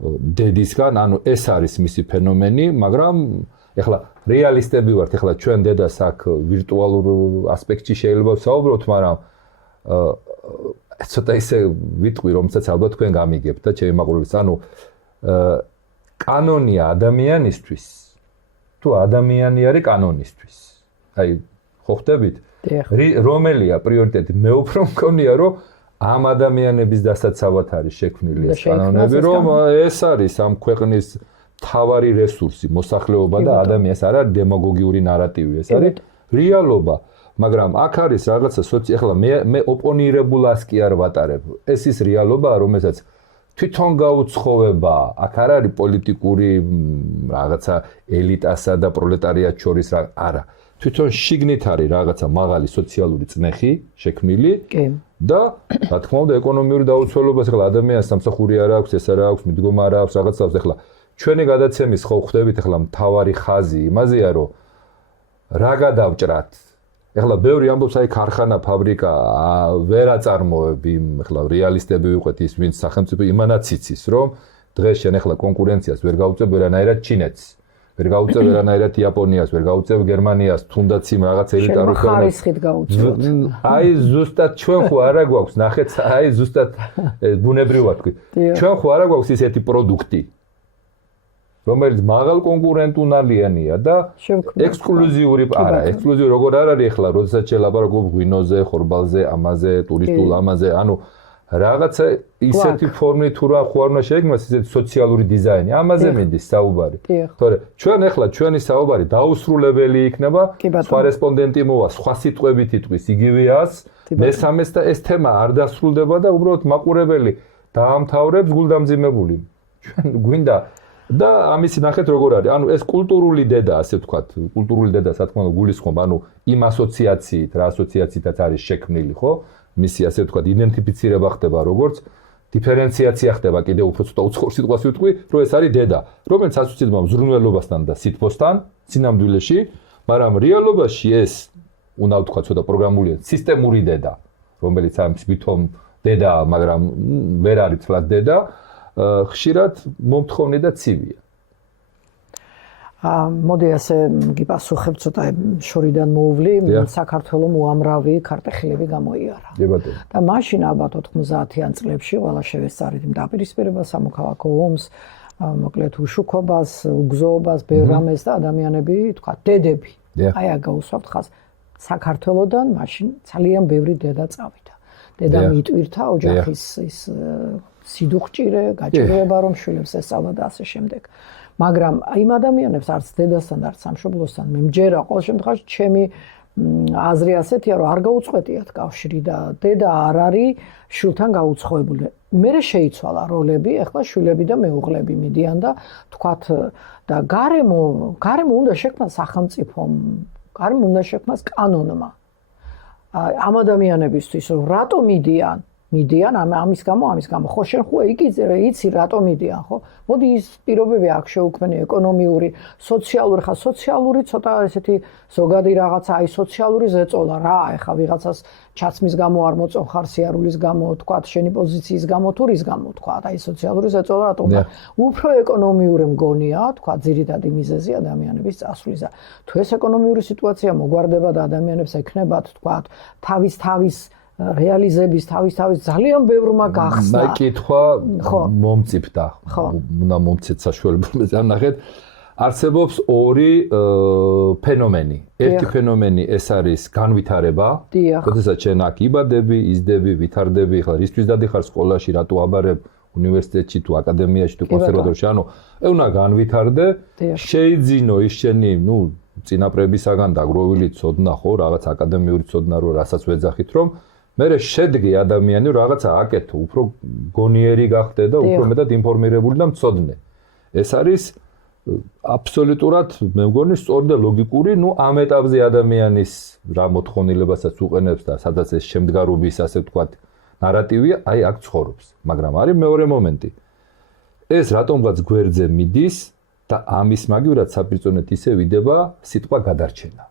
დედისგან, ანუ ეს არის მისი ფენომენი, მაგრამ ეხლა რეალისტები ვართ, ეხლა ჩვენ დედას აქ ვირტუალურ ასპექტში შეიძლება ვსაუბროთ, მაგრამ ცოტა ისე ვიტყვი, რომელსაც ალბათ თქვენ გამიგებთ და ჩემი მაყურებელს, ანუ კანონია ადამიანისთვის, თუ ადამიანი არის კანონისთვის. აი, ხო ხდებით? რომელია პრიორიტეტი? მე უფრო მგონია, რომ ამ ადამიანების დასაცავად არის შექმნილი ეს კანონები, რომ ეს არის ამ ქვეყნის მთავარი რესურსი, მოსახლეობა და ადამიანს არ არის დემაგოგიური ნარატივი, ეს არის რეალობა. მაგრამ აქ არის რაღაცა ახლა მე ოპონირებულას კი არ ვატარებ. ეს ის რეალობა, რომელსაც თვითონ გაუცხოვება, აქ არ არის პოლიტიკური რაღაცა ელიტასა და პროლეტარიატს შორის არა. თვითონ შიგნით არის რაღაცა მაღალი სოციალური წნეხი შექმნილი და რა თქმა უნდა ეკონომიური დაუცველობას ახლა ადამიანს სამსახური არ აქვს, ეს არ აქვს, მიდგომა არ აქვს, რაღაცას ახლა ჩვენი გადაცემის ხო ხვდებით ახლა მთავარი ხაზი იმაზეა, რომ რა გადავჭრათ. ახლა ბევრი ამბობს აი ქარხანა, ფაბრიკა ვერ აწარმოებ იმ ახლა რეალისტები ვიყვეთ ის ვინც სახელმწიფო იმანაც იცის, რომ დღეს შენ ახლა კონკურენციას ვერ გაუწევ ვერანაირად ჩინეთს. ვერ გაუწევ ვერანაირად იაპონიას, ვერ გაუწევ გერმანიას, თუნდაც იმ რაღაც ელიტარულ ხარისხით გაუწევთ. აი ზუსტად ჩვენ ხო არა გვაქვს, ნახეთ, აი ზუსტად ბუნებრივად თქვი. ჩვენ ხო არა გვაქვს ისეთი პროდუქტი, რომელიც მაღალ კონკურენტუნალიანია და ექსკლუზიური, არა, ექსკლუზიური როგორ არ არის ახლა, როდესაც შელაპარაკობ ღვინოზე, ხორბალზე, ამაზე, ტურისტულ ამაზე, ანუ რაღაცა ისეთი ფორმით თუ რა ხო არ უნდა შეიქმნას ისეთი სოციალური დიზაინი, ამაზე მინდის საუბარი. თორე ჩვენ ახლა ჩვენი საუბარი დაუსრულებელი იქნება, სხვა რესპონდენტი მოვა, სხვა სიტყვებით იტყვის იგივეას, მესამეს და ეს თემა არ დასრულდება და უბრალოდ მაყურებელი დაამთავრებს გულდამძიმებული. ჩვენ გვინდა და ამის ნახეთ როგორ არის. ანუ ეს კულტურული დედა, ასე ვთქვათ, კულტურული დედა, რა თქმა უნდა, გულისხმობა, ანუ იმ ასოციაციით, რა ასოციაციითაც არის შექმნილი, ხო? მისი ასე ვთქვათ, იდენტიფიცირება ხდება როგორც დიფერენციაცია ხდება, კიდევ უფრო ცოტა უცხოურ სიტყვას ვიტყვი, რომ ეს არის დედა, რომელიც ასოცირდება მზრუნველობასთან და სითბოსთან, სინამდვილეში, მაგრამ რეალობაში ეს უნდა ვთქვათ, ცოტა პროგრამულია, სისტემური დედა, რომელიც ამ თვითონ დედაა, მაგრამ ვერ არის თლად დედა, ხშირად მომთხოვნი და ცივია. მოდი ასე გიპასუხებ ცოტა შორიდან მოუვლი, საქართველოს უამრავი ქარტეხილები გამოიარა. და მაშინ ალბათ 90-იან წლებში ყველა შევესწარით იმ დაპირისპირებას, სამოქალაქო ომს, მოკლედ უშუქობას, უგზოობას, ბევრ რამეს და ადამიანები, თქვა, დედები. აი აგაუსვავთ ხას საქართველოსდან, მაშინ ძალიან ბევრი დედა წავიდა. დედა მიტვირთა ოჯახის ის სიდუხჭირე, გაჭირვება რომ შვილებს ესწავლა და ასე შემდეგ. მაგრამ იმ ადამიანებს არც დედასთან, არც სამშობლოსთან მე მჯერა ყოველ შემთხვევაში ჩემი აზრი ასეთია რომ არ გაუწყვეტიათ კავშირი და დედა არ არის შვილთან გაუცხოებული. მერე შეიცვალა როლები, ეხლა შვილები და მეუღლები მიდიან და თქვათ და გარემო უნდა შექმნას სახელმწიფომ, გარემო უნდა შექმნას კანონმა. ამ ადამიანებისთვის რატო მიდიან ამის გამო ხო შენ ხო იცი რატო მიდიან ხო მოდი ის პირობები აქ შეუქმნი ეკონომიური სოციალური ცოტა ესეთი ზოგადი რაღაცა აი სოციალური ზეწოლა რა ეხა ვიღაცას ჩაცმის გამო არ მოწონხარ სიარულის გამო თქვათ შენი პოზიციის გამო თუ რის გამო თქვათ აი სოციალური ზეწოლა რატომ უფრო ეკონომიური მგონია თქვათ ძირითადი მიზეზი ადამიანების წასვლისა თუ ეს ეკონომიური სიტუაცია მოგვარდება და ადამიანებს ექნებათ თქვათ თავის რეალიზების თავის ძალიან ბევრმა გახსნა. და კითხვა მომწიფდა. უნდა მომწეთ საშუალებებს ამ ნახეთ. არსებობს ორი ფენომენი. ერთი ფენომენი ეს არის განვითარება. როდესაც შენ აქ იბადები, იზდები, ვითარდები, ხლა რისთვის დადიხარ სკოლაში, რატო აბარებ უნივერსიტეტში თუ აკადემიაში თუ კონსერვატორიაში, ანუ უნდა განვითარდე, შეიძინო ის შენი, წინაპრებისაგან დაგროვილი ცოდნა ხო, რაღაც აკადემიური ცოდნა რო რასაც ვეძახით რომ მერე შედგე ადამიანი რაღაცა აკეთო, უფრო გონიერი გახდე და უფრო მეტად ინფორმირებული და მცოდნე. ეს არის აბსოლუტურად მე მგონი სწორი და ლოგიკური, ამ ეტაპზე ადამიანის რა მოთხოვნილებასაც უყენებს და სადაც ეს შემდგარობის ასე ვთქვათ ნარატივია, აი აქ ცხოვრობს. მაგრამ არის მეორე მომენტი. ეს რატომღაც გვერდზე მიდის და ამის მაგივრად საპირწონეთ ისე ვიდება სიტყვა გადარჩენა.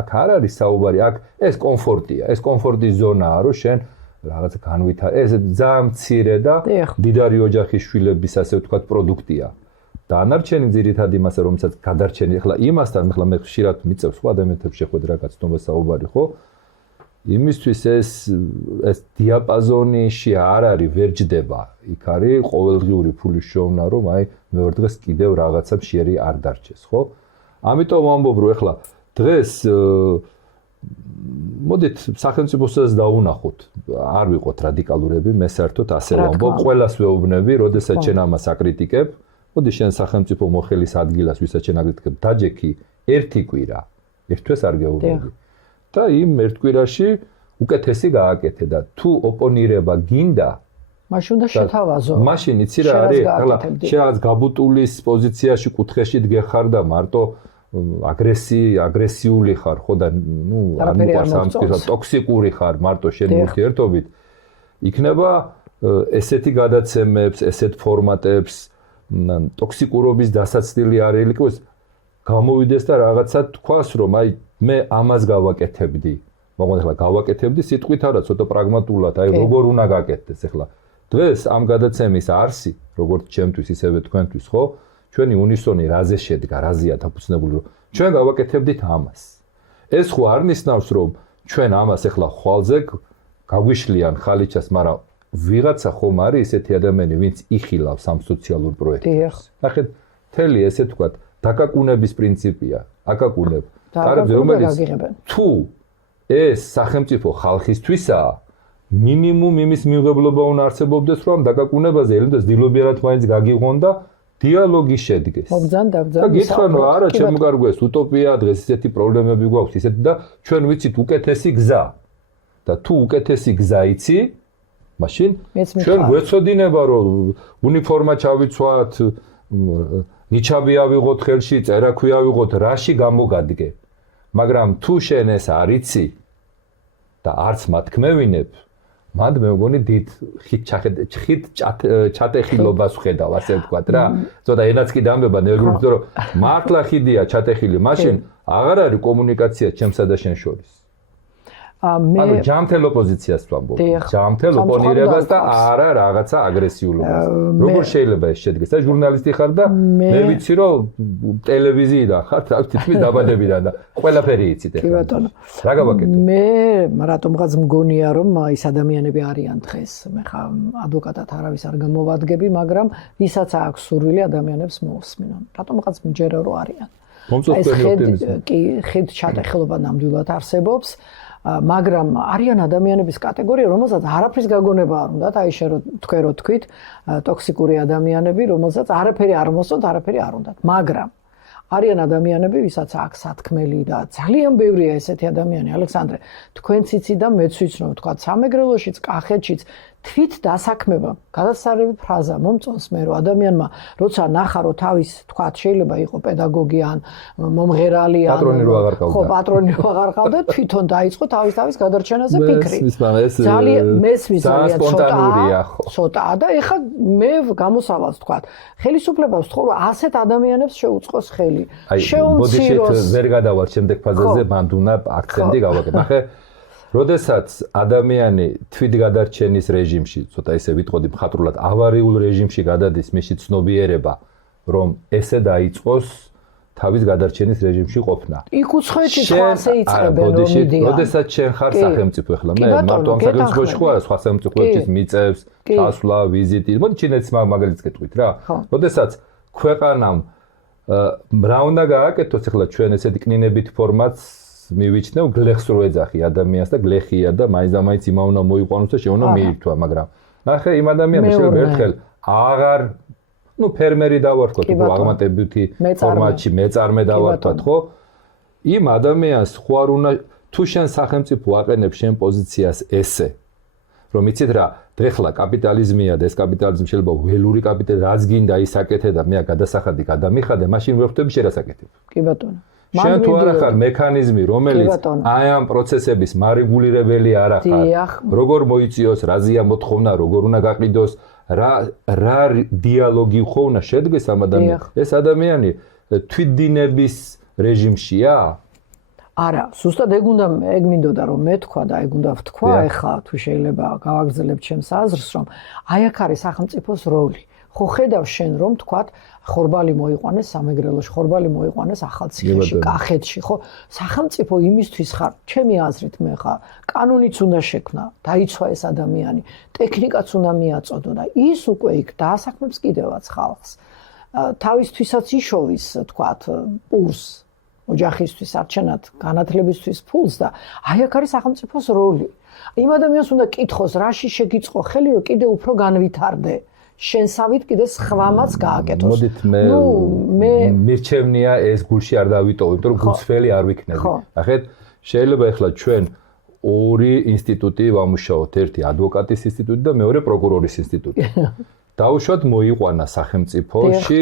აქ არ არის საუბარი, აქ ეს კომფორტია, ეს კომფორტის ზონაა, რომ შენ რაღაც ეს ძალიან მცირე და დიდარი ოჯახის შვილების ასე ვთქვათ პროდუქტია. და ანარჩენი ძირითადად იმასა, რომელსაც გადარჩენი, ახლა იმასთან, ახლა მე ხშირად მიწევს ხო ადამიანებს შეხვედრა გაცნობა საუბარი, ხო? იმისთვის ეს დიაპაზონში არ არის, ვერ ჯდება. იქ არის ყოველდღიური ფულის შოვნა, რომ აი მეორე დღეს კიდევ რაღაცა მშიერი არ დარჩეს, ხო? ამიტომ ვამბობ, რომ ახლა დღეს მოდით სახელმწიფოსაც დაუნახოთ, არ ვიყოთ რადიკალურები, მე საერთოდ ასე ვამბობ, ყველას ვეუბნები, როდესაც შენ ამას აკრიტიკებ, მოდი შენ სახელმწიფო მოხელის ადგილას, ვისაც შენ აკრიტიკებ, დაჯექი ერთი კვირა, ერთ თვეს არ გეუბნები. და იმ ერთ კვირაში უკეთესი გააკეთე და თუ ოპონირება გინდა, მაშინ უნდა შეთავაზო. მაშინ იცი რა არის, ახლა შენ გაბუტულის პოზიციაში კუთხეში დგეხარ და მარტო აგრესიული ხარ, ხო და არ მიყვარს სამწკრივო ტოქსიკური ხარ მარტო შენი ურთიერთობით. იქნება ესეთი გადაცემებს, ესეთ ფორმატებს, ტოქსიკურობის დასაცდელი არ ელიქოს, გამოვიდეს და რაღაცა თქვას, რომ აი მე ამას გავაკეთებდი. მაგრამ ახლა გავაკეთებდი სიტყვით არა, ცოტა პრაგმატულად, აი როგორ უნდა გაკეთდეს ახლა. დღეს ამ გადაცემის არსი, როგორც ჩემთვის, ისევე თქვენთვის, ხო? ჩვენი უნისონი რაზე შედგა, რაზეა დაფუძნებული, რომ ჩვენ გავაკეთებდით ამას. ეს ხო არ ნიშნავს, რომ ჩვენ ამას ახლა ხვალზე გაგვიშლიან ხალიჩას, მაგრამ ვიღაცა ხომ არის ესეთი ადამიანი, ვინც იხილავს ამ სოციალურ პროექტებს. ნახეთ, თელი ესე თქვათ, დაკაკუნების პრინციპია, აკაკუნებ. კარგად, რომელიც თუ ეს სახელმწიფო ხალხისთვისაა, მინიმუმ იმის მიღებლობა უნდა არსებობდეს, რომ დაკაკუნებაზე ელინდეს დილობიერად მაინც გაგიღონ და დიალოგი შედგეს. და გითხრან რომ არა, შემოგარგვეს უტოპია, დღეს ისეთი პრობლემები გვაქვს, ისეთი და ჩვენ ვიცით უკეთესი გზა. და თუ უკეთესი გზა იცი, მაშინ ჩვენ გვეცოდინება რომ უნიფორმა ჩავიცვათ, ნიჩაბი ავიღოთ ხელში, წერაქვი ავიღოთ, რაში გამოგადგე. მაგრამ თუ შენ ეს არ იცი და არც მათქმევინებ, მანდ მე მგონი დიდ ხით ჩატეხილობას ვხედავ, ასე ვთქვათ რა. ზოგადად ენაც კი დამბება ნერვული, რომ მართლა ხიდია ჩატეხილი, მაშინ აღარ არის კომუნიკაცია ჩემსა და შენ შორის. ანუ ჯამთელ ოპოზიციას ვამბობ. ჯამთელ ოპონირებას და არა რაღაცა აგრესიულობას. როგორ შეიძლება ეს შედგეს? და ჟურნალისტი ხარ და მე ვიცი რომ ტელევიზიიდან ხარ, თითქმის დაბადებიდან და ყველაფერი იცით ახლა. კი ბატონო. რა გავაკეთო? მე რატომღაც მგონია რომ ის ადამიანები არიან დღეს. მე ხა ადვოკატად არავის არ გამოვადგები, მაგრამ ვისაც აქვს სურვილი ადამიანებს მოусმინონ. რატომღაც მჯერა რომ არიან. ხედ ჩატეხილობა ნამდვილად არსებობს. მაგრამ არიან ადამიანების კატეგორია, რომელსაც არაფრის გაგონება არ უნდათ, აი რომ თქვით, ტოქსიკური ადამიანები, რომელსაც არაფერი არ მოსწონთ, არაფერი არ უნდათ. მაგრამ არიან ადამიანები, ვისაც აქვს სათქმელი და ძალიან ბევრია ესეთი ადამიანი, ალექსანდრე, თქვენც იცით და მეც ვიცნობ, თქვა სამეგრელოშიც, კახეთშიც თვით დასაქმება, გადასარევი ფრაზა მომწონს მე რომ ადამიანმა როცა ნახა რომ თავის თქვა შეიძლება იყოს პედაგოგი ან მომღერალი ან ხო პატრონი რო აღარ ყავდა თვითონ დაიწყო თავის გადარჩენაზე ფიქრი ძალიან მესმის ძალიან ცოტაა და ეხა მე გამოსავალს თქვა ხელისუფლებას ვთხოვ რომ ასეთ ადამიანებს შეუწყოს ხელი შეუმციროს ვერ გადავარ შემდეგ ფაზაზე მანდუნა აქცენტი გავაკეთე ახლა როდესაც ადამიანი თვითგადარჩენის რეჟიმში, ცოტა ისე ვიტყოდი მხატვრულად, ავარიულ რეჟიმში გადადის მისი ცნობიერება, რომ ესე დაიწყოს თავის გადარჩენის რეჟიმში ყოფნა. იქ უცხოეთში სხვა ასე იწყებენ რომ მიდიან. როდესაც შენ ხარ სახელმწიფო ახლა, მე მარტო ამ სახელმწიფოში ხარ, სხვა სახელმწიფოებშიც მიწევს, ჩასვლა, ვიზიტი. მოდი ჩინეთის მაგალითს გეტყვით რა. როდესაც ქვეყანამ რა უნდა გააკეთოს ახლა ჩვენ ესეთი კნინებით ფორმატს მივიჩნევ გლეხს რო ეძახი ადამიანს და გლეხია და მაინც იმა უნდა მოიყვანოს და შეუნა მიირთვა, მაგრამ ნახე იმ ადამიანს შეიძლება ერთხელ აღარ ფერმერი დავარქვათ, უფრო აღმატებითი ფორმატში მეწარმე დავარქვათ, ხო? იმ ადამიანს ხო არ უნდა თუ შენ სახელმწიფო აყენებს შენ პოზიციას ესე, რომ იცით რა, დღეხლა კაპიტალიზმია და ეს კაპიტალიზმი შეიძლება ველური კაპიტალი რაც გინდა ის აკეთე და მე გადასახადი გადამიხადე, მაშინ ვერ ხვდები შერასაკეთებ. კი ბატონო. შენ თუ არა ხარ მექანიზმი, რომელიც აი ამ პროცესების მარეგულირებელი არ ახარ. როგორ მოიწიოს, რა ზია მოთხოვნა, როგორ უნდა გაყიდოს, რა დიალოგი ხო უნდა შედგეს ამ ადამიანს. ეს ადამიანი თვითდინების რეჟიმშია? არა, ზუსტად ეგ მინდოდა რომ მეთქვა და ეგ უნდა ვთქვა ეხლა თუ შეიძლება გავაგრძელებთ ჩემს აზრს რომ აი აქ არის სახელმწიფოს როლი. ხო ხედავ შენ რომ თქვათ ხორბალი მოიყვანეს სამეგრელოში, ხორბალი მოიყვანეს ახალციხეში, კახეთში, ხო? სახელმწიფო იმისთვის ხარ, ჩემი აზრით მე ხარ, კანონიც უნდა შექმნა, დაიცვა ეს ადამიანი, ტექნიკაც უნდა მიაწოდო და ის უკვე იქ დაასაქმებს კიდევაც ხალხს. თავისთვისაც იშოვის, თქვათ, პურს, ოჯახისთვის, არჩენად, განათლებისთვის ფულს და აი აქ არის სახელმწიფოს როლი. იმ ადამიანს უნდა კითხოს, რაში შეგიწყო ხელი, რომ კიდე უფრო განვითარდე. შენსავით კიდე სხვამაც გააკეთოს. მოდით მე მირჩევნია ეს გულში არ დავიტოვო, იმიტომ რომ გულწრფელი არ ვიქნები. ნახეთ, შეიძლება ახლა ჩვენ ორი ინსტიტუტი ვამუშაოთ, ერთი ადვოკატის ინსტიტუტი და მეორე პროკურორის ინსტიტუტი. დაუშვათ მოიყვანა სახელმწიფოში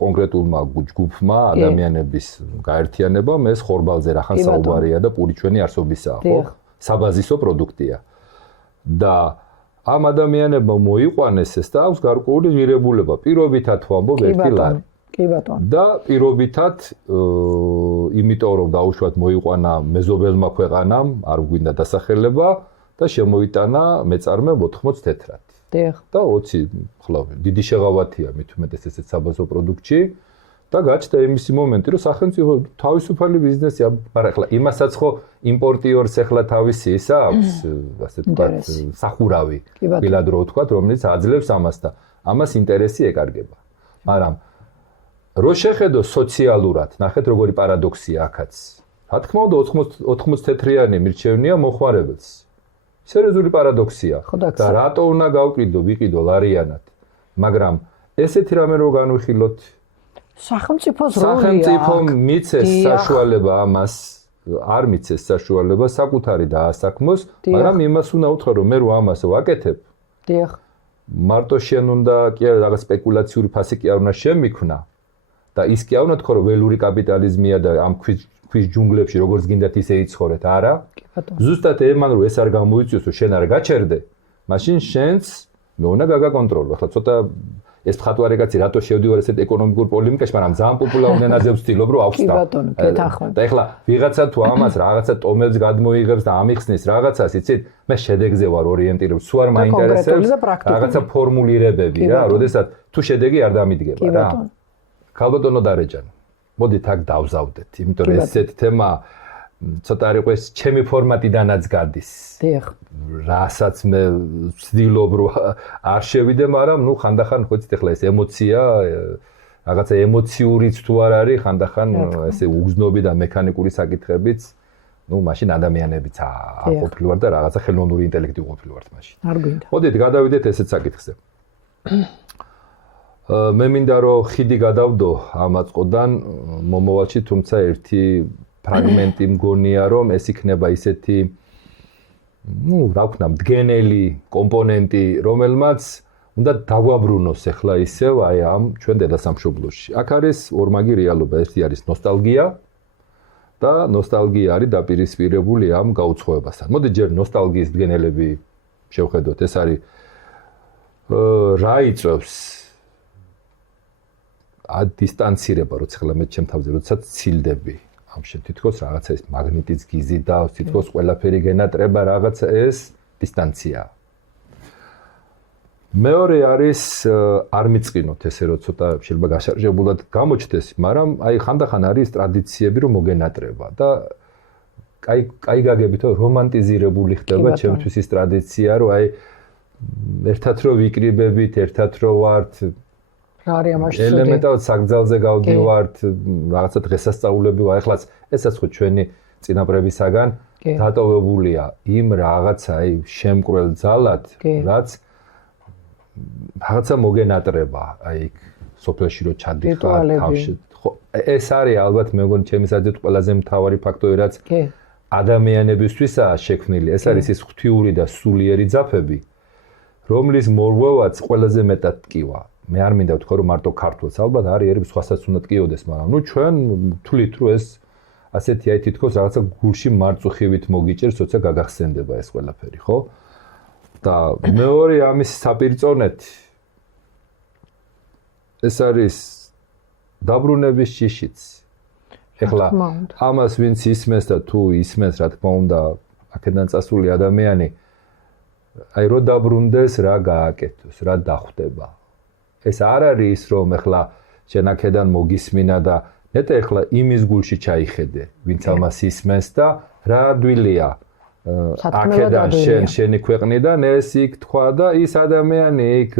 კონკრეტულმა ჯგუფმა ადამიანების გაერთიანებამ ეს ხორბალზე რახან საუბარია და პური ჩვენი არსობისაა, ხო? საბაზისო პროდუქტია. და ამ ადამიანებმა მოიყვანეს ეს და აქვს გარკვეული ღირებულება. პირობითად ვამბობ ერთი ლარი. კი ბატონო. და პირობითად იმიტომ რომ დაუშვათ მოიყვანა მეზობელმა ქვეყანამ, არ გვინდა დასახელება და შემოიტანა მეწარმე 80 თეთრად. დიახ. და 20 ხლავი. დიდი შეღავათია მით უმეტეს ესეთ საბაზო პროდუქტში. და გაჩნდა იმისი მომენტი, რომ სახელმწიფო თავისუფალი ბიზნესი, მაგრამ ახლა იმასაც ხო იმპორტიორს ახლა თავისი ისა აქვს, ასე ვთქვათ, სახურავი, ბილად რო ვთქვათ, რომელიც აძლევს ამას და ამას ინტერესი ეკარგება. მაგრამ რო შეხედო სოციალურად, ნახეთ როგორი პარადოქსია აქაც. რა თქმა უნდა 80 თეთრიანი მირჩევნია მოხმარებელს. სერიოზული პარადოქსია. და რატო უნდა ვიყიდო ლარიანად? მაგრამ ესეთი რამე რო განვიხილოთ სახელმწიფოს როლია. სახელმწიფომ მიცეს საშუალება ამას, არ მიცეს საშუალება საკუთარი დაასაქმოს, მაგრამ იმას უნდა უთხრა რომ მე რო ამას ვაკეთებ. დიახ. მარტო შენ უნდა კი არა რაღაც სპეკულაციური ფასი კი არ უნდა შემიქმნა და ის კი არ უნდა თქო რომ ველური კაპიტალიზმია და ამ ქვის ჯუნგლებში როგორც გინდათ ისე იცხოვრეთ, არა? კი ბატონო. ზუსტად ემან რომ ეს არ გამოიწვიოს, რომ შენ არ გაჩერდე, მაშინ შენს მე უნდა გაგაკონტროლო. ახლა ცოტა ეს მხატვარი კაცი რატო შევდივარ ესეთ ეკონომიკურ პოლემიკაში, მაგრამ ძალიან პოპულარულ ენაზე ვცდილობ, რომ ავხსნა. კი ბატონო, გეთანხმები. და ეხლა ვიღაცა თუ ამას რაღაცა ტომებს გადმოიღებს და ამიხსნის რაღაცას, იცით, მე შედეგზე ვარ ორიენტირებული, სულ არ მაინტერესებს რაღაცა ფორმულირებები რა, როდესაც თუ შედეგი არ დამიდგება რა. ქალბატონო დარეჯან, მოდით აქ დავზავდეთ, იმიტომ რომ ესეთ თემა ცოტა არ იყოს ჩემი ფორმატიდანაც გადის. დიახ. რასაც მე ვცდილობ რომ არ შევიდე, მაგრამ ნუ ხანდახან ხო იცით ახლა ეს ემოცია, რაღაცა ემოციურიც თუ არ არის, ხანდახან ესე უგზნობი და მექანიკური საკითხებიც, ნუ მაშინ ადამიანებიც არ ყოფილვარ და რაღაცა ხელოვნური ინტელექტი ყოფილვართ მაშინ. არ გვინდა. მოდით გადავიდეთ ესეთ საკითხზე. მე მინდა რომ ხიდი გადავდო ამ აწყოდან მომავალში, თუმცა ერთი ფრაგმენტი მგონია რომ ეს იქნება ისეთი რა ვქნა მდგენელი კომპონენტი რომელმაც უნდა დაგვაბრუნოს ახლა ისევ აი ამ ჩვენ დედასამშობლოში. აქ არის ორმაგი რეალობა, ერთი არის ნოსტალგია და ნოსტალგია არის დაპირისპირებული ამ გაუცხოებასთან. მოდი ჯერ ნოსტალგიის მდგენელები შევხედოთ. ეს არის რა იწევს დისტანცირება, როცა ახლა მე ჩემ თავზე როდესაც ცილდები ამ თითქოს რაღაცა ეს მაგნიტის გიზი და თითქოს ყველაფერი გენატრება რაღაცა ეს დისტანცია. მეორე არის არ მიწყინოთ ესე რომ ცოტა შეიძლება გაშარჟებულად გამოჩნდეს, მაგრამ აი ხანდახან არის ტრადიციები რომ მოგენატრება და კაი გაგებით რომ რომანტიზირებული ხდება ჩემთვის ის ტრადიცია რომ აი ერთად რომ ვიკრიბებით, ერთად რომ ვართ რა არის ამაში ელემენტად საგზალზე გავდივართ, რაღაცა დღესასწაულები ვარ, ეხლაც ესაც ხო ჩვენი წინაპრებისაგან დატოვებულია იმ რაღაცა აი შემკვრელ ძალად, რაც რაღაცა მოგენატრება, აი სოფელში რო ჩადიხარ, თავში. ხო, ეს არის ალბათ მე მგონი ჩემი საძეთ ყველაზე მთავარი ფაქტორი, რაც ადამიანებისთვისაა შექმნილი. ეს არის ის ღვთიური და სულიერი ძაფები, რომლის მორღვევაც ყველაზე მეტად ტკივა. მე არ მინდა ვთქვა რომ მარტო ქართულს, ალბათ არის ერები სხვასაც უნდა ტკიოდეს, მაგრამ ნუ ჩვენ თვლით რომ ეს ასეთი აი თითქოს რაღაცა გულში მარწუხივით მოგიჭერს, როცა გაგახსენდება ეს ყველაფერი, ხო? და მეორე ამის საპირწონეთი ეს არის დაბრუნების შიშიც. ეხლა ამას ვინც ისმენს და თუ ისმენს, რა თქმა უნდა, აქედან წასული ადამიანი აი რო დაბრუნდეს, რა გააკეთოს, რა დახვდება. ეს არ არის ის რომ ეხლა შენ აქედან მოგისმინა და ნეტა ეხლა იმის გულში ჩაიხედე, ვინც ამას ისმენს და რა ადვილია აქედან შენი ქვეყნიდან ეს იქ თქვა და ის ადამიანი იქ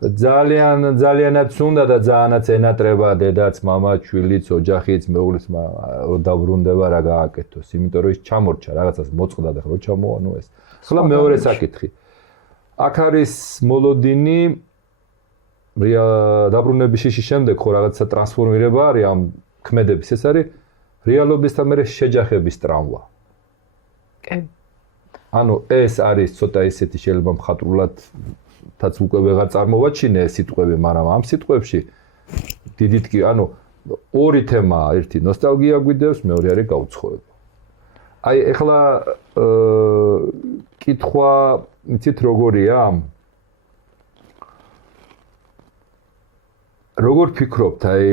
ძალიანაც უნდა და ძალიანაც ენატრება დედაც, მამაც, შვილიც, ოჯახიც, მეუღლეც რომ დაბრუნდება რა გააკეთოს, იმიტომ რომ ის ჩამორჩა რაღაცას მოწყდა და ხო ჩამოვა ნუ ეს. ახლა მეორე საკითხი. აქ არის მოლოდინი დაბრუნების შიშის შემდეგ ხო რაღაცა ტრანსფორმირება არის ამ ქმედების, ეს არის რეალობის და მე შეჯახების ტრამვა. კი. ანუ ეს არის ცოტა ისეთი შეიძლება მხატვრულადაც უკვე ვეღარ წარმოვაჩინე ეს სიტყვები, მაგრამ ამ სიტყვებში დიდი ტკი, ანუ ორი თემაა, ერთი ნოსტალგია გვიდევს, მეორე არის გაუცხოება. აი ეხლა კითხვა იცით როგორია? როგორ ფიქრობთ, აი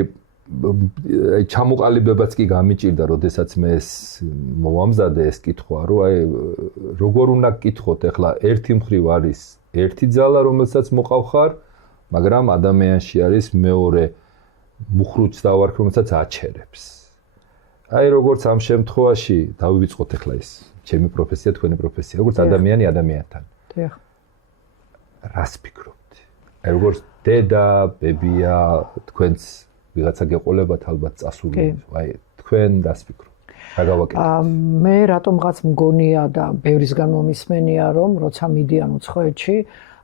ჩამოყალიბებაც კი გამიჭირდა, როდესაც მე ეს მოვამზადე ეს კითხვა, რომ აი როგორ უნდა გკითხოთ, ეხლა ერთი მხრივ არის ერთი ძალა, რომელსაც მოყავხარ, მაგრამ ადამიანში არის მეორე მუხრუჭს დავარქ, რომელსაც აჩერებს. აი როგორც ამ შემთხვევაში დავივიწყოთ ეხლა ეს ჩემი პროფესია, თქვენი პროფესია, როგორც ადამიანი ადამიანთან. დიახ. რას ფიქრობთ? აი როგორც დედა, ბებია, თქვენც ვიღაცა გეყოლებათ ალბათ წასული, აი თქვენ რას ფიქრობთ? რა გავაკეთოთ? მე რატომღაც მგონია და ბევრისგან მომისმენია, რომ როცა მიდიან უცხოეთში,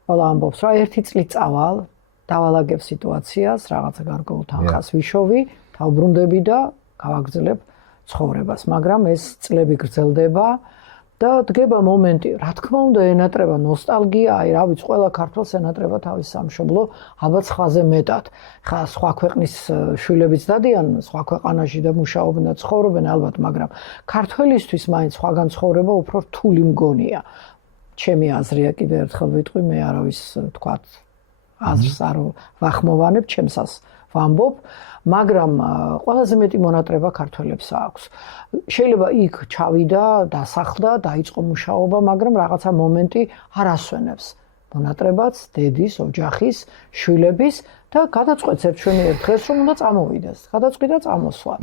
ყველა ამბობს, რა ერთი წლით წავალ, დავალაგებ სიტუაციას, რაღაცა გარკვეულ თანხას ვიშოვი, დავბრუნდები და გავაგრძელებ ცხოვრებას, მაგრამ ეს წლები გრძელდება და დგება მომენტი, რა თქმა უნდა, ენატრება ნოსტალგია, აი რა ვიცი, ყველა ქართველს ენატრება თავის სამშობლო, ალბათ სხვაზე მეტად. ხა სხვა ქვეყნის შვილებიც დადიან სხვა ქვეყანაში და მუშაობენ და ცხოვრობენ ალბათ, მაგრამ ქართველისთვის მაინც სხვაგან ცხოვრება უფრო რთული მგონია. ჩემი აზრია, კიდევ ერთხელ ვიტყვი, მე არავის თქვათ აზრს არ ვახმოვანებ, ჩემსას ვამბობ, მაგრამ ყველაზე მეტი მონატრება ქართველებს აქვს. შეიძლება იქ ჩავიდა, დასახლდა, დაიწყო მუშაობა, მაგრამ რაღაცა მომენტი არ ასვენებს მონატრებაც, დედის, ოჯახის, შვილების და გადაწყვეტს ჩვენი ერთხელს რომ უნდა წამოვიდეს. გადაწყვიტა და წამოსვა.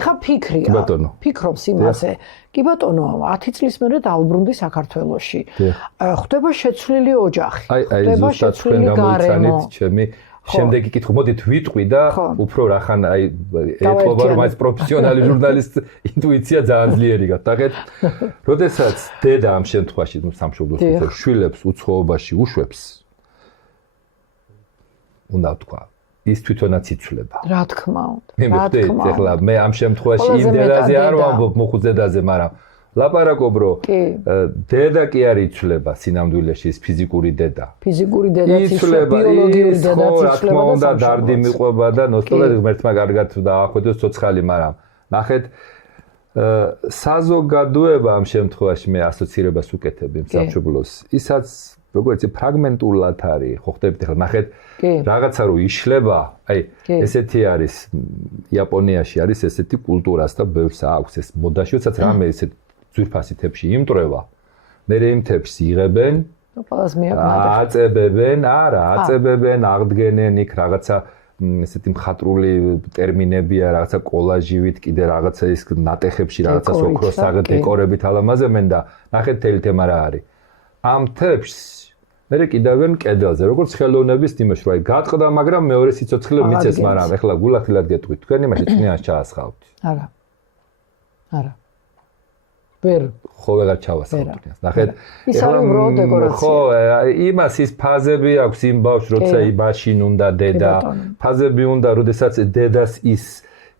ეხლა ფიქრია. ფიქრობს იმაზე. კი ბატონო, 10 წლის მერე დაუბრუნდი საქართველოში. ხდება შეცვლილი ოჯახი. ხდება შეცვლილი გარემო. შემდეგი კითხვა, მოდით ვიტყვი და უფრო რახან ეთყობა რომ ეს პროფესიონალი ჟურნალისტ ინტუიცია ძალიან ძლიერი გატაღეთ. როდესაც დედა ამ შემთხვევაში სამშობლოს შვილებს უცხოობაში უშვებს, უნდა ვთქვა, ის თვითონაც იცვლება. რა თქმა უნდა. ეხლა მე ამ შემთხვევაში იმ დედაზე არ ვამბობ მოხუცდედაზე, მაგრამ ლაპარაკობ რომ დედა კი არ იცვლება სინამდვილეში ის ფიზიკური დედა. ფიზიკური დედაც იცვლება, ბიოლოგიური დედაც იცვლება და უნდა დარდი მიყვება და ნოსტოლე ღმერთმა კარგად დაახვედოს ცოცხალი, მაგრამ ნახეთ საზოგადოება ამ შემთხვევაში მე ასოცირებას უკეთებ იმ სამშობლოს. ისაც როგორც ფრაგმენტულად არის, ხო ხდებით ახლა ნახეთ რაღაცა რო იშლება, აი ესეთი არის იაპონიაში არის ესეთი კულტურას და ბევრს აქვს ეს მოდაშიოცაც რამე ესეთ ძვირფასი თებში იმტრევა. მერე იმ თებს იღებენ, აწებებენ, აღდგენენ იქ რაღაცა ესეთი მხატვრული ტერმინებია, რაღაცა კოლაჟივით, კიდე რაღაცა ის ნატეხებში რაღაცა ოქროსაღე დეკორებით ალამაზებენ და ნახეთ თელი თემა რა არის. ამ თებს მერე კიდევენ კედელზე, როგორც ხელოვნების იმაში, რომ აი გატყდა, მაგრამ მეორე სიცოცხლე მიცეს, მაგრამ ეხლა გულახილად გეტყვით, თქვენ იმაში წინაშე ჩაასხავთ. არა. არა. ვერ ხო ვეღარ ჩავასხავთ. ნახეთ, ის არის უბრალოდ დეკორაცია. ხო, იმას ის ფაზები აქვს იმ ბავშვს, როცა იბაშინ უნდა დედა. ფაზები უნდა, როდესაც დედას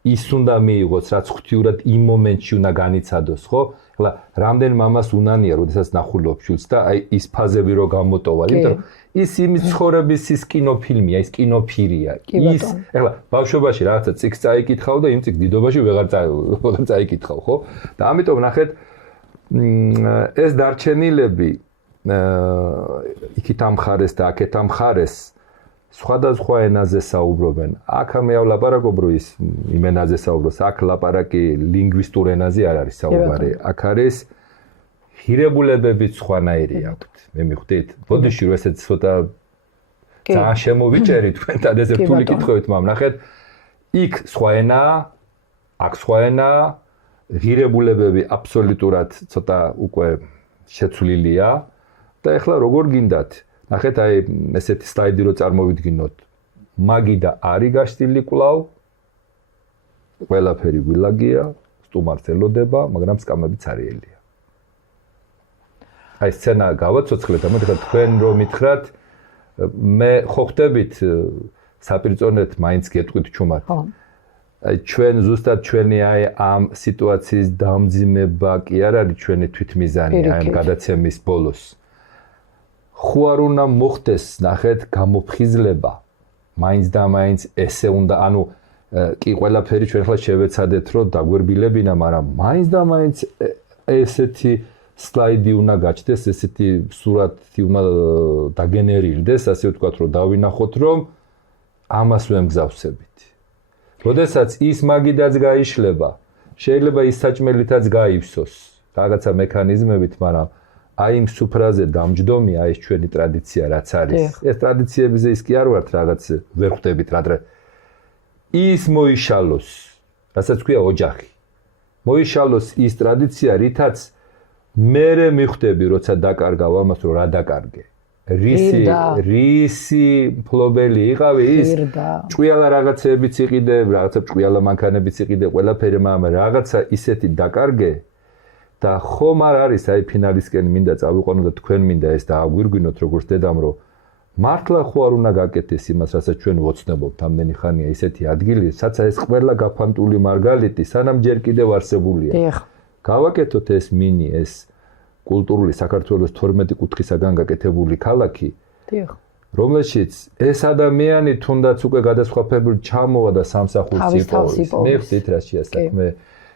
ის უნდა მიიღოს, რაც ღვთიურად იმ მომენტში უნდა განიცადოს, ხო? ეხლა რამდენ მამას უნანია, როდესაც ნახულობ შვილს და აი ის ფაზები რო გამოტოვა, იმიტომ რომ ის იმის ცხოვრების ის კინოფილმია, ის კინოფირია. ის ეხლა ბავშვობაში რაღაცა წიგს წაიკითხავ და იმ წიგს დიდობაში ვეღარ წაიკითხავ, ხო? და ამიტომ ნახეთ ეს დარჩენილები იქით ამხარეს და აქეთ ამხარეს სხვადასხვა ენაზე საუბრობენ. აქ მე ვლაპარაკობ რომ ის იმ ენაზე საუბრობს, აქ ლაპარაკი ლინგვისტურ ენაზე არ არის საუბარი. აქ არის ღირებულებებით სხვანაირი აქვთ. მე მიხვდით? ბოდიში რომ ესეც ცოტა ძალიან შემოვიჭერი თქვენთან ეს რთული კითხვებით, მაგრამ ნახეთ, იქ სხვა ენაა, აქ სხვა ენაა, ღირებულებები აბსოლუტურად ცოტა უკვე შეცვლილია და ეხლა როგორ გინდათ? ნახეთ, აი ესეთი სლაიდი რო წარმოვიდგინოთ. მაგი და არი გაშლილი კვლავ. ყველაფერი გვილაგია, სტუმარს ელოდება, მაგრამ სკამებიც არიელია. აი სცენა გავაცოცხლეთ, ამიტომ თქვენ რომ მითხრათ, მე ხო ხდებით საპირწონეთ მაინც გეტყვით ჩუმად. აი ჩვენ ზუსტად ჩვენი აი ამ სიტუაციის დამძიმება კი არ არის ჩვენი თვითმიზანი აი ამ გადაცემის ბოლოს. ხო არ უნდა მოხდეს, ნახეთ, გამოფხიზლება. მაინც და მაინც ესე უნდა, ანუ კი ყველაფერი ჩვენ ხლა შევეცადეთ, რომ დაგვერბილებინა, მაგრამ მაინც და მაინც ესეთი სლაიდი უნდა გაჩნდეს, ესეთი სურათი უნდა დაგენერირდეს, ასე ვთქვათ, რომ დავინახოთ, რომ ამას ვემგზავსებით. როდესაც ის მაგიდაც გაიშლება, შეიძლება ის საჭმელითაც გაივსოს, რაღაცა მექანიზმებით, მაგრამ აი იმ სუფრაზე დამჯდომია ეს ჩვენი ტრადიცია რაც არის. ეს ტრადიციებზე ის კი არ ვართ რაღაც ვერ ხვდებით რადრე. ის მოიშალოს, რასაც ქვია ოჯახი. მოიშალოს ის ტრადიცია, რითაც მერე მიხვდები, როცა დაკარგავ ამას, რომ რა დაკარგე. რისი ფლობელი იყავი ის ჭვიალა რაღაცებიც იყიდე, რაღაცა ჭვიალა მანქანებიც იყიდე, ყველაფერი, მაგრამ რაღაცა ისეთი დაკარგე და ხომ არ არის აი ფინალისკენ მინდა წავიყვანო და თქვენ მინდა ეს დააგვირგვინოთ როგორც დედამ, რომ მართლა ხო არ უნდა გაკეთდეს იმას, რასაც ჩვენ ვოცნებობთ ამდენი ხანია ისეთი ადგილი, საცა ეს ყველა გაფანტული მარგალიტი სანამ ჯერ კიდევ არსებულია. გავაკეთოთ ეს მინი, ეს კულტურული საქართველოს 12 კუთხისაგან გაკეთებული ქალაქი, რომელშიც ეს ადამიანი თუნდაც უკვე გადასხვაფებული ჩამოვა და სამსახურს იპოვოს. მე ვთქვით რა შეასაქმე.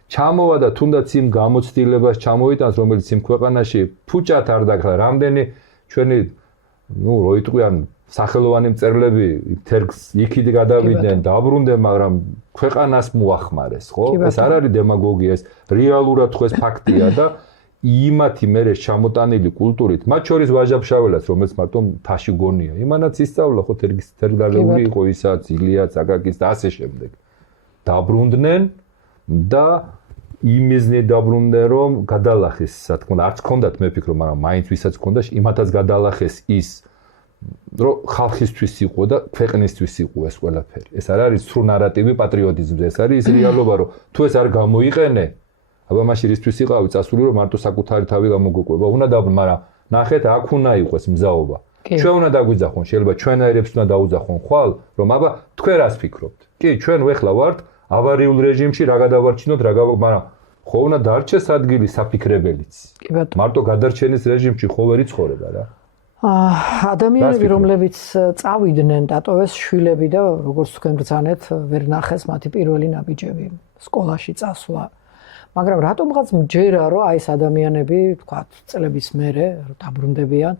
ჩამოვა და თუნდაც იმ გამოცდილებას ჩამოიტანს, რომელიც იმ ქვეყანაში ფუჭად არ დაგხდა. რამდენი ჩვენი, რო იტყვიან სახელოვანი მწერლები თერგს იქით გადავიდნენ, დაბრუნდნენ, მაგრამ ქვეყანას მოახმარეს, ხო? ეს არ არის დემაგოგია, ეს რეალურად ხო ეს ფაქტია და იმათი მერე ჩამოტანილი კულტურით, მათ შორის ვაჟა-ფშაველას, რომელიც მარტო თაში გონია, იმანაც ისწავლა ხო თერგდარეული იყო ისაც, ილიაც, აკაკის და ასე შემდეგ. დაბრუნდნენ და იმიზნე დაბრუნდნენ, რომ გადალახეს, რა თქმა უნდა, არც ჰქონდათ მე ფიქრო, მაგრამ მაინც ვისაც ჰქონდა, იმათაც გადალახეს ის რომ ხალხისთვის იყო და ქვეყნისთვის იყო ეს ყველაფერი. ეს არ არის სრულ ნარატივი პატრიოტიზმზე, ეს არის ის რეალობა, რომ თუ ეს არ გამოიყენე, აბა მაშინ რისთვის იყავი წასული, რომ მარტო საკუთარი თავი გამოგოკვება. უნდა დაბრუნ, მაგრამ ნახეთ, აქ უნდა იყოს მზაობა. ჩვენ უნდა დაგვიძახონ, შეიძლება ჩვენაირებს უნდა დაუძახონ ხვალ, რომ აბა თქვენ რას ფიქრობთ? კი, ჩვენ ვეხლა ვართ ავარიულ რეჟიმში, რა გადავარჩინოთ, მაგრამ ხო უნდა დარჩეს ადგილი საფიქრებელიც. მარტო გადარჩენის რეჟიმში ხო ვერ იცხოვრება რა. ადამიანები, რომლებიც წავიდნენ, დატოვეს შვილები და როგორც თქვენ ბრძანეთ, ვერ ნახეს მათი პირველი ნაბიჯები სკოლაში წასვლა. მაგრამ რატომღაც მჯერა, რომ აი ეს ადამიანები, თქვათ, წლების მერე დაბრუნდებიან,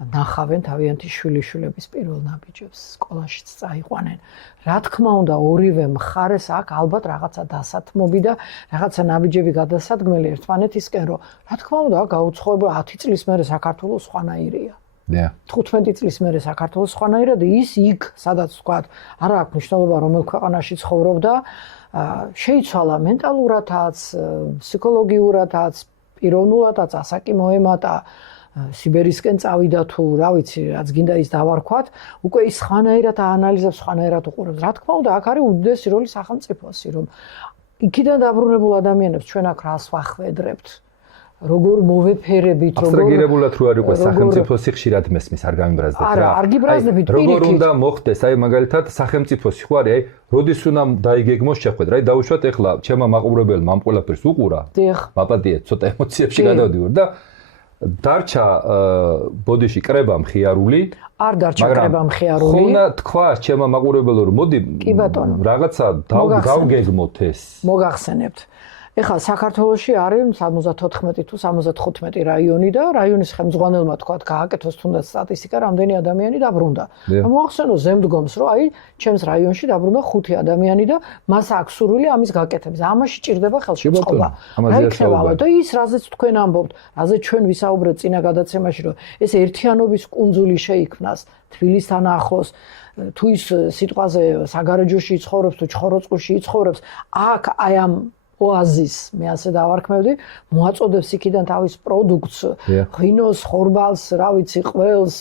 ნახავენ თავიანთი შვილიშვილების პირველ ნაბიჯებს, სკოლაშიც წაიყვანენ. რა თქმა უნდა, ორივე მხარეს აქ ალბათ რაღაცა დასათმობი და რაღაცა ნაბიჯები გადასადგმელი ერთმანეთისკენ, რომ რა თქმა უნდა, გაუცხოება 10 წლის მერე საქართველოს სხვანაირია. 15 წლის მერე საქართველოს სხვანაირად და ის იქ, სადაც ვთქვათ, არა აქვს მნიშვნელობა რომელ ქვეყანაში ცხოვრობდა, შეიცვალა მენტალურადაც, ფსიქოლოგიურადაც, პიროვნულადაც ასაკი მოემატა, სიბერისკენ წავიდა თუ რა ვიცი, რაც გინდა ის დავარქვათ, უკვე ის სხვანაირად აანალიზებს, სხვანაირად უყურებს. რა თქმა უნდა, აქ არის უდიდესი როლი სახელმწიფოსი, რომ იქიდან დაბრუნებულ ადამიანებს ჩვენ აქ რას ვახვედრებთ. როგორ მოვეფერებით, აბსტრაგირებულად რო არის უკვე სახელმწიფოსი ხშირად მესმის არ გამიბრაზდეთ რა. არა, არ გიბრაზდებით, როგორ უნდა მოხდეს, აი მაგალითად სახელმწიფოსი ხო არის, აი როდის უნდა დაიგეგმოს შეხვედრა, აი დაუშვათ ეხლა ჩემმა მაყურებელმა ამ ყველაფერს უყურა. მაპატიეთ, ცოტა ემოციებში გადავდივარ და დარჩა ბოდიში კრება მხიარული. არ დარჩა კრება მხიარული. ხო უნდა თქვა ჩემმა მაყურებელო რომ მოდი რაღაცა დავგეგმოთ ეს. მოგახსენებთ. ეხლა საქართველოში არის 74 თუ 75 რაიონი და რაიონის ხელმძღვანელმა თქვათ გააკეთოს თუნდაც სტატისტიკა, რამდენი ადამიანი დაბრუნდა. მოახსენო ზემდგომს, რომ აი ჩემს რაიონში დაბრუნდა 5 ადამიანი და მას აქვს სურვილი ამის გაკეთების. ამაში ჭირდება ხელშეწყობა. რა იქნება და ის რაზეც თქვენ ამბობთ, რაზეც ჩვენ ვისაუბრეთ წინა გადაცემაში, რომ ეს ერთიანობის კუნძული შეიქმნას თბილისთან ახლოს, თუ ის სიტყვაზე საგარეჯოში იცხოვრებს თუ ჩხოროწყუში იცხოვრებს, აქ აი ამ ოაზის, მე ასე დავარქმევდი, მოაწოდებს იქიდან თავის პროდუქტს, ღვინოს, ხორბალს, რა ვიცი, ყველს,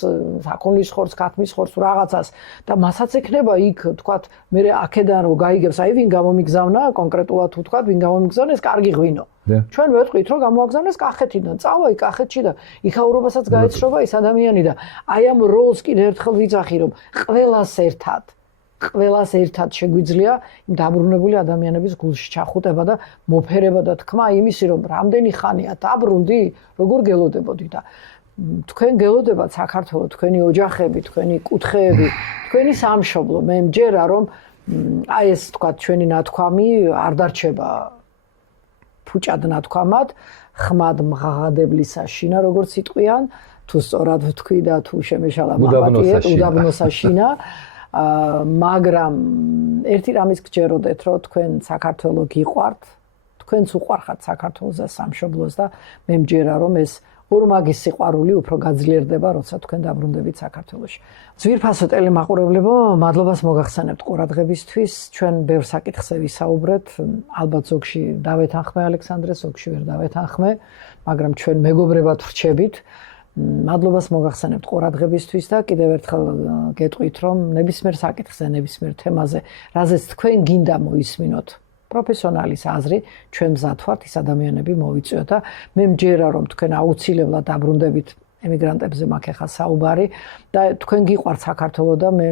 საქონლის ხორცს, ქათმის ხორცს, რაღაცას და მასაც ექნება იქ, თქვათ, მე აქედან რომ გაიგებს, აი ვინ გამომიგზავნა, კონკრეტულად თუ თქვათ, ვინ გამომიგზავნა, ეს კარგი ღვინო. ჩვენ ვეთყვით, რომ გამოაგზავნეს კახეთიდან, წავა იქ კახეთში და იქაურობასაც გაეცრობა ის ადამიანი და აი ამ როლს კიდევ ერთხელ ვიძახი, რომ ყველას ერთად შეგვიძლია იმ დაბრუნებული ადამიანების გულში ჩახუტება და მოფერება და თქმა იმისი, რომ რამდენი ხანია დაბრუნდი, როგორ გელოდებოდი და თქვენ გელოდებათ საქართველოს, თქვენი ოჯახები, თქვენი კუთხეები, თქვენი სამშობლო. მე მჯერა, რომ აი ეს თქვა ჩვენი ნათქვამი არ დარჩება ფუჭად ნათქვამად, ხმად მღაღადებლისა შინა, როგორც იტყვიან, თუ სწორად ვთქვი და თუ შემეშალა მაპატიეთ, უდაბნოსა შინა. მაგრამ ერთი რამის გჯეროდეთ, რომ თქვენ საქართველოს გიყვართ, თქვენც უყვარხართ საქართველოს და სამშობლოს და მე მჯერა, რომ ეს ორმაგის სიყვარული უფრო გაძლიერდება, როცა თქვენ დაბრუნდებით საქართველოში. ძვირფასო ტელემაყურებლებო, მადლობას მოგახსენებთ ყურადღებისთვის. ჩვენ ბევრ საკითხზე ვისაუბრეთ, ალბათ ზოგში დავეთანხმე ალექსანდრე, ზოგში ვერ დავეთანხმე, მაგრამ ჩვენ მეგობრებად ვრჩებით. მადლობას მოგახსენებთ ყურადღებისთვის და კიდევ ერთხელ გეტყვით, რომ ნებისმიერ საკითხზე, ნებისმიერ თემაზე, რაზეც თქვენ გინდა მოისმინოთ პროფესიონალის აზრი, ჩვენ მზად ვართ ის ადამიანები მოვიწვიოთ და მე მჯერა, რომ თქვენ აუცილებლად დაბრუნდებით ემიგრანტებზე მაქვს ახლა საუბარი და თქვენ გიყვართ საქართველოს და მე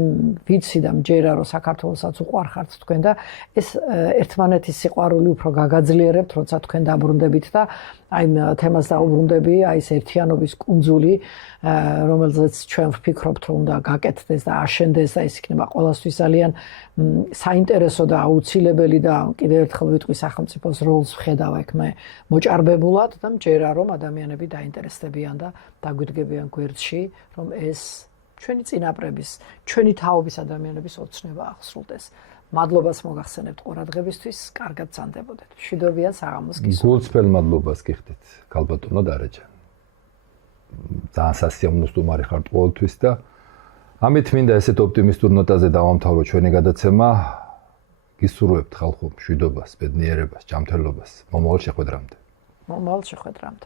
ვიცი და მჯერა, რომ საქართველოსაც უყვარხართ თქვენ და ეს ერთმანეთის სიყვარული უფრო გაგაძლიერებთ, როცა თქვენ დაბრუნდებით და აი თემას დაუბრუნდები, აი ეს ერთიანობის კუნძული, რომელზეც ჩვენ ვფიქრობთ, რომ უნდა გაკეთდეს და აშენდეს და ეს იქნება ყველასთვის ძალიან საინტერესო და აუცილებელი და კიდევ ერთხელ ვიტყვი სახელმწიფოს როლს ვხედავ აქ მე მოჭარბებულად და მჯერა, რომ ადამიანები დაინტერესდებიან და დაგვიდგებიან გვერდში, რომ ეს ჩვენი წინაპრების, ჩვენი თაობის ადამიანების ოცნება აღსრულდეს. მადლობას მოგახსენებთ ყურადღებისთვის, კარგად ძანდებოდეთ. მშვიდობიან საღამოს გისურვებთ. გულწრფელ მადლობას გიხდით, ქალბატონო დარეჯან. ძალიან სასიამოვნო სტუმარი ხართ ყოველთვის და ამით მინდა ესეთ ოპტიმისტურ ნოტაზე დავამთავრო ჩვენი გადაცემა. გისურვებთ ხალხო მშვიდობას, ბედნიერებას, ჯანმრთელობას. მომავალ შეხვედრამდე. მომავალ შეხვედრამდე.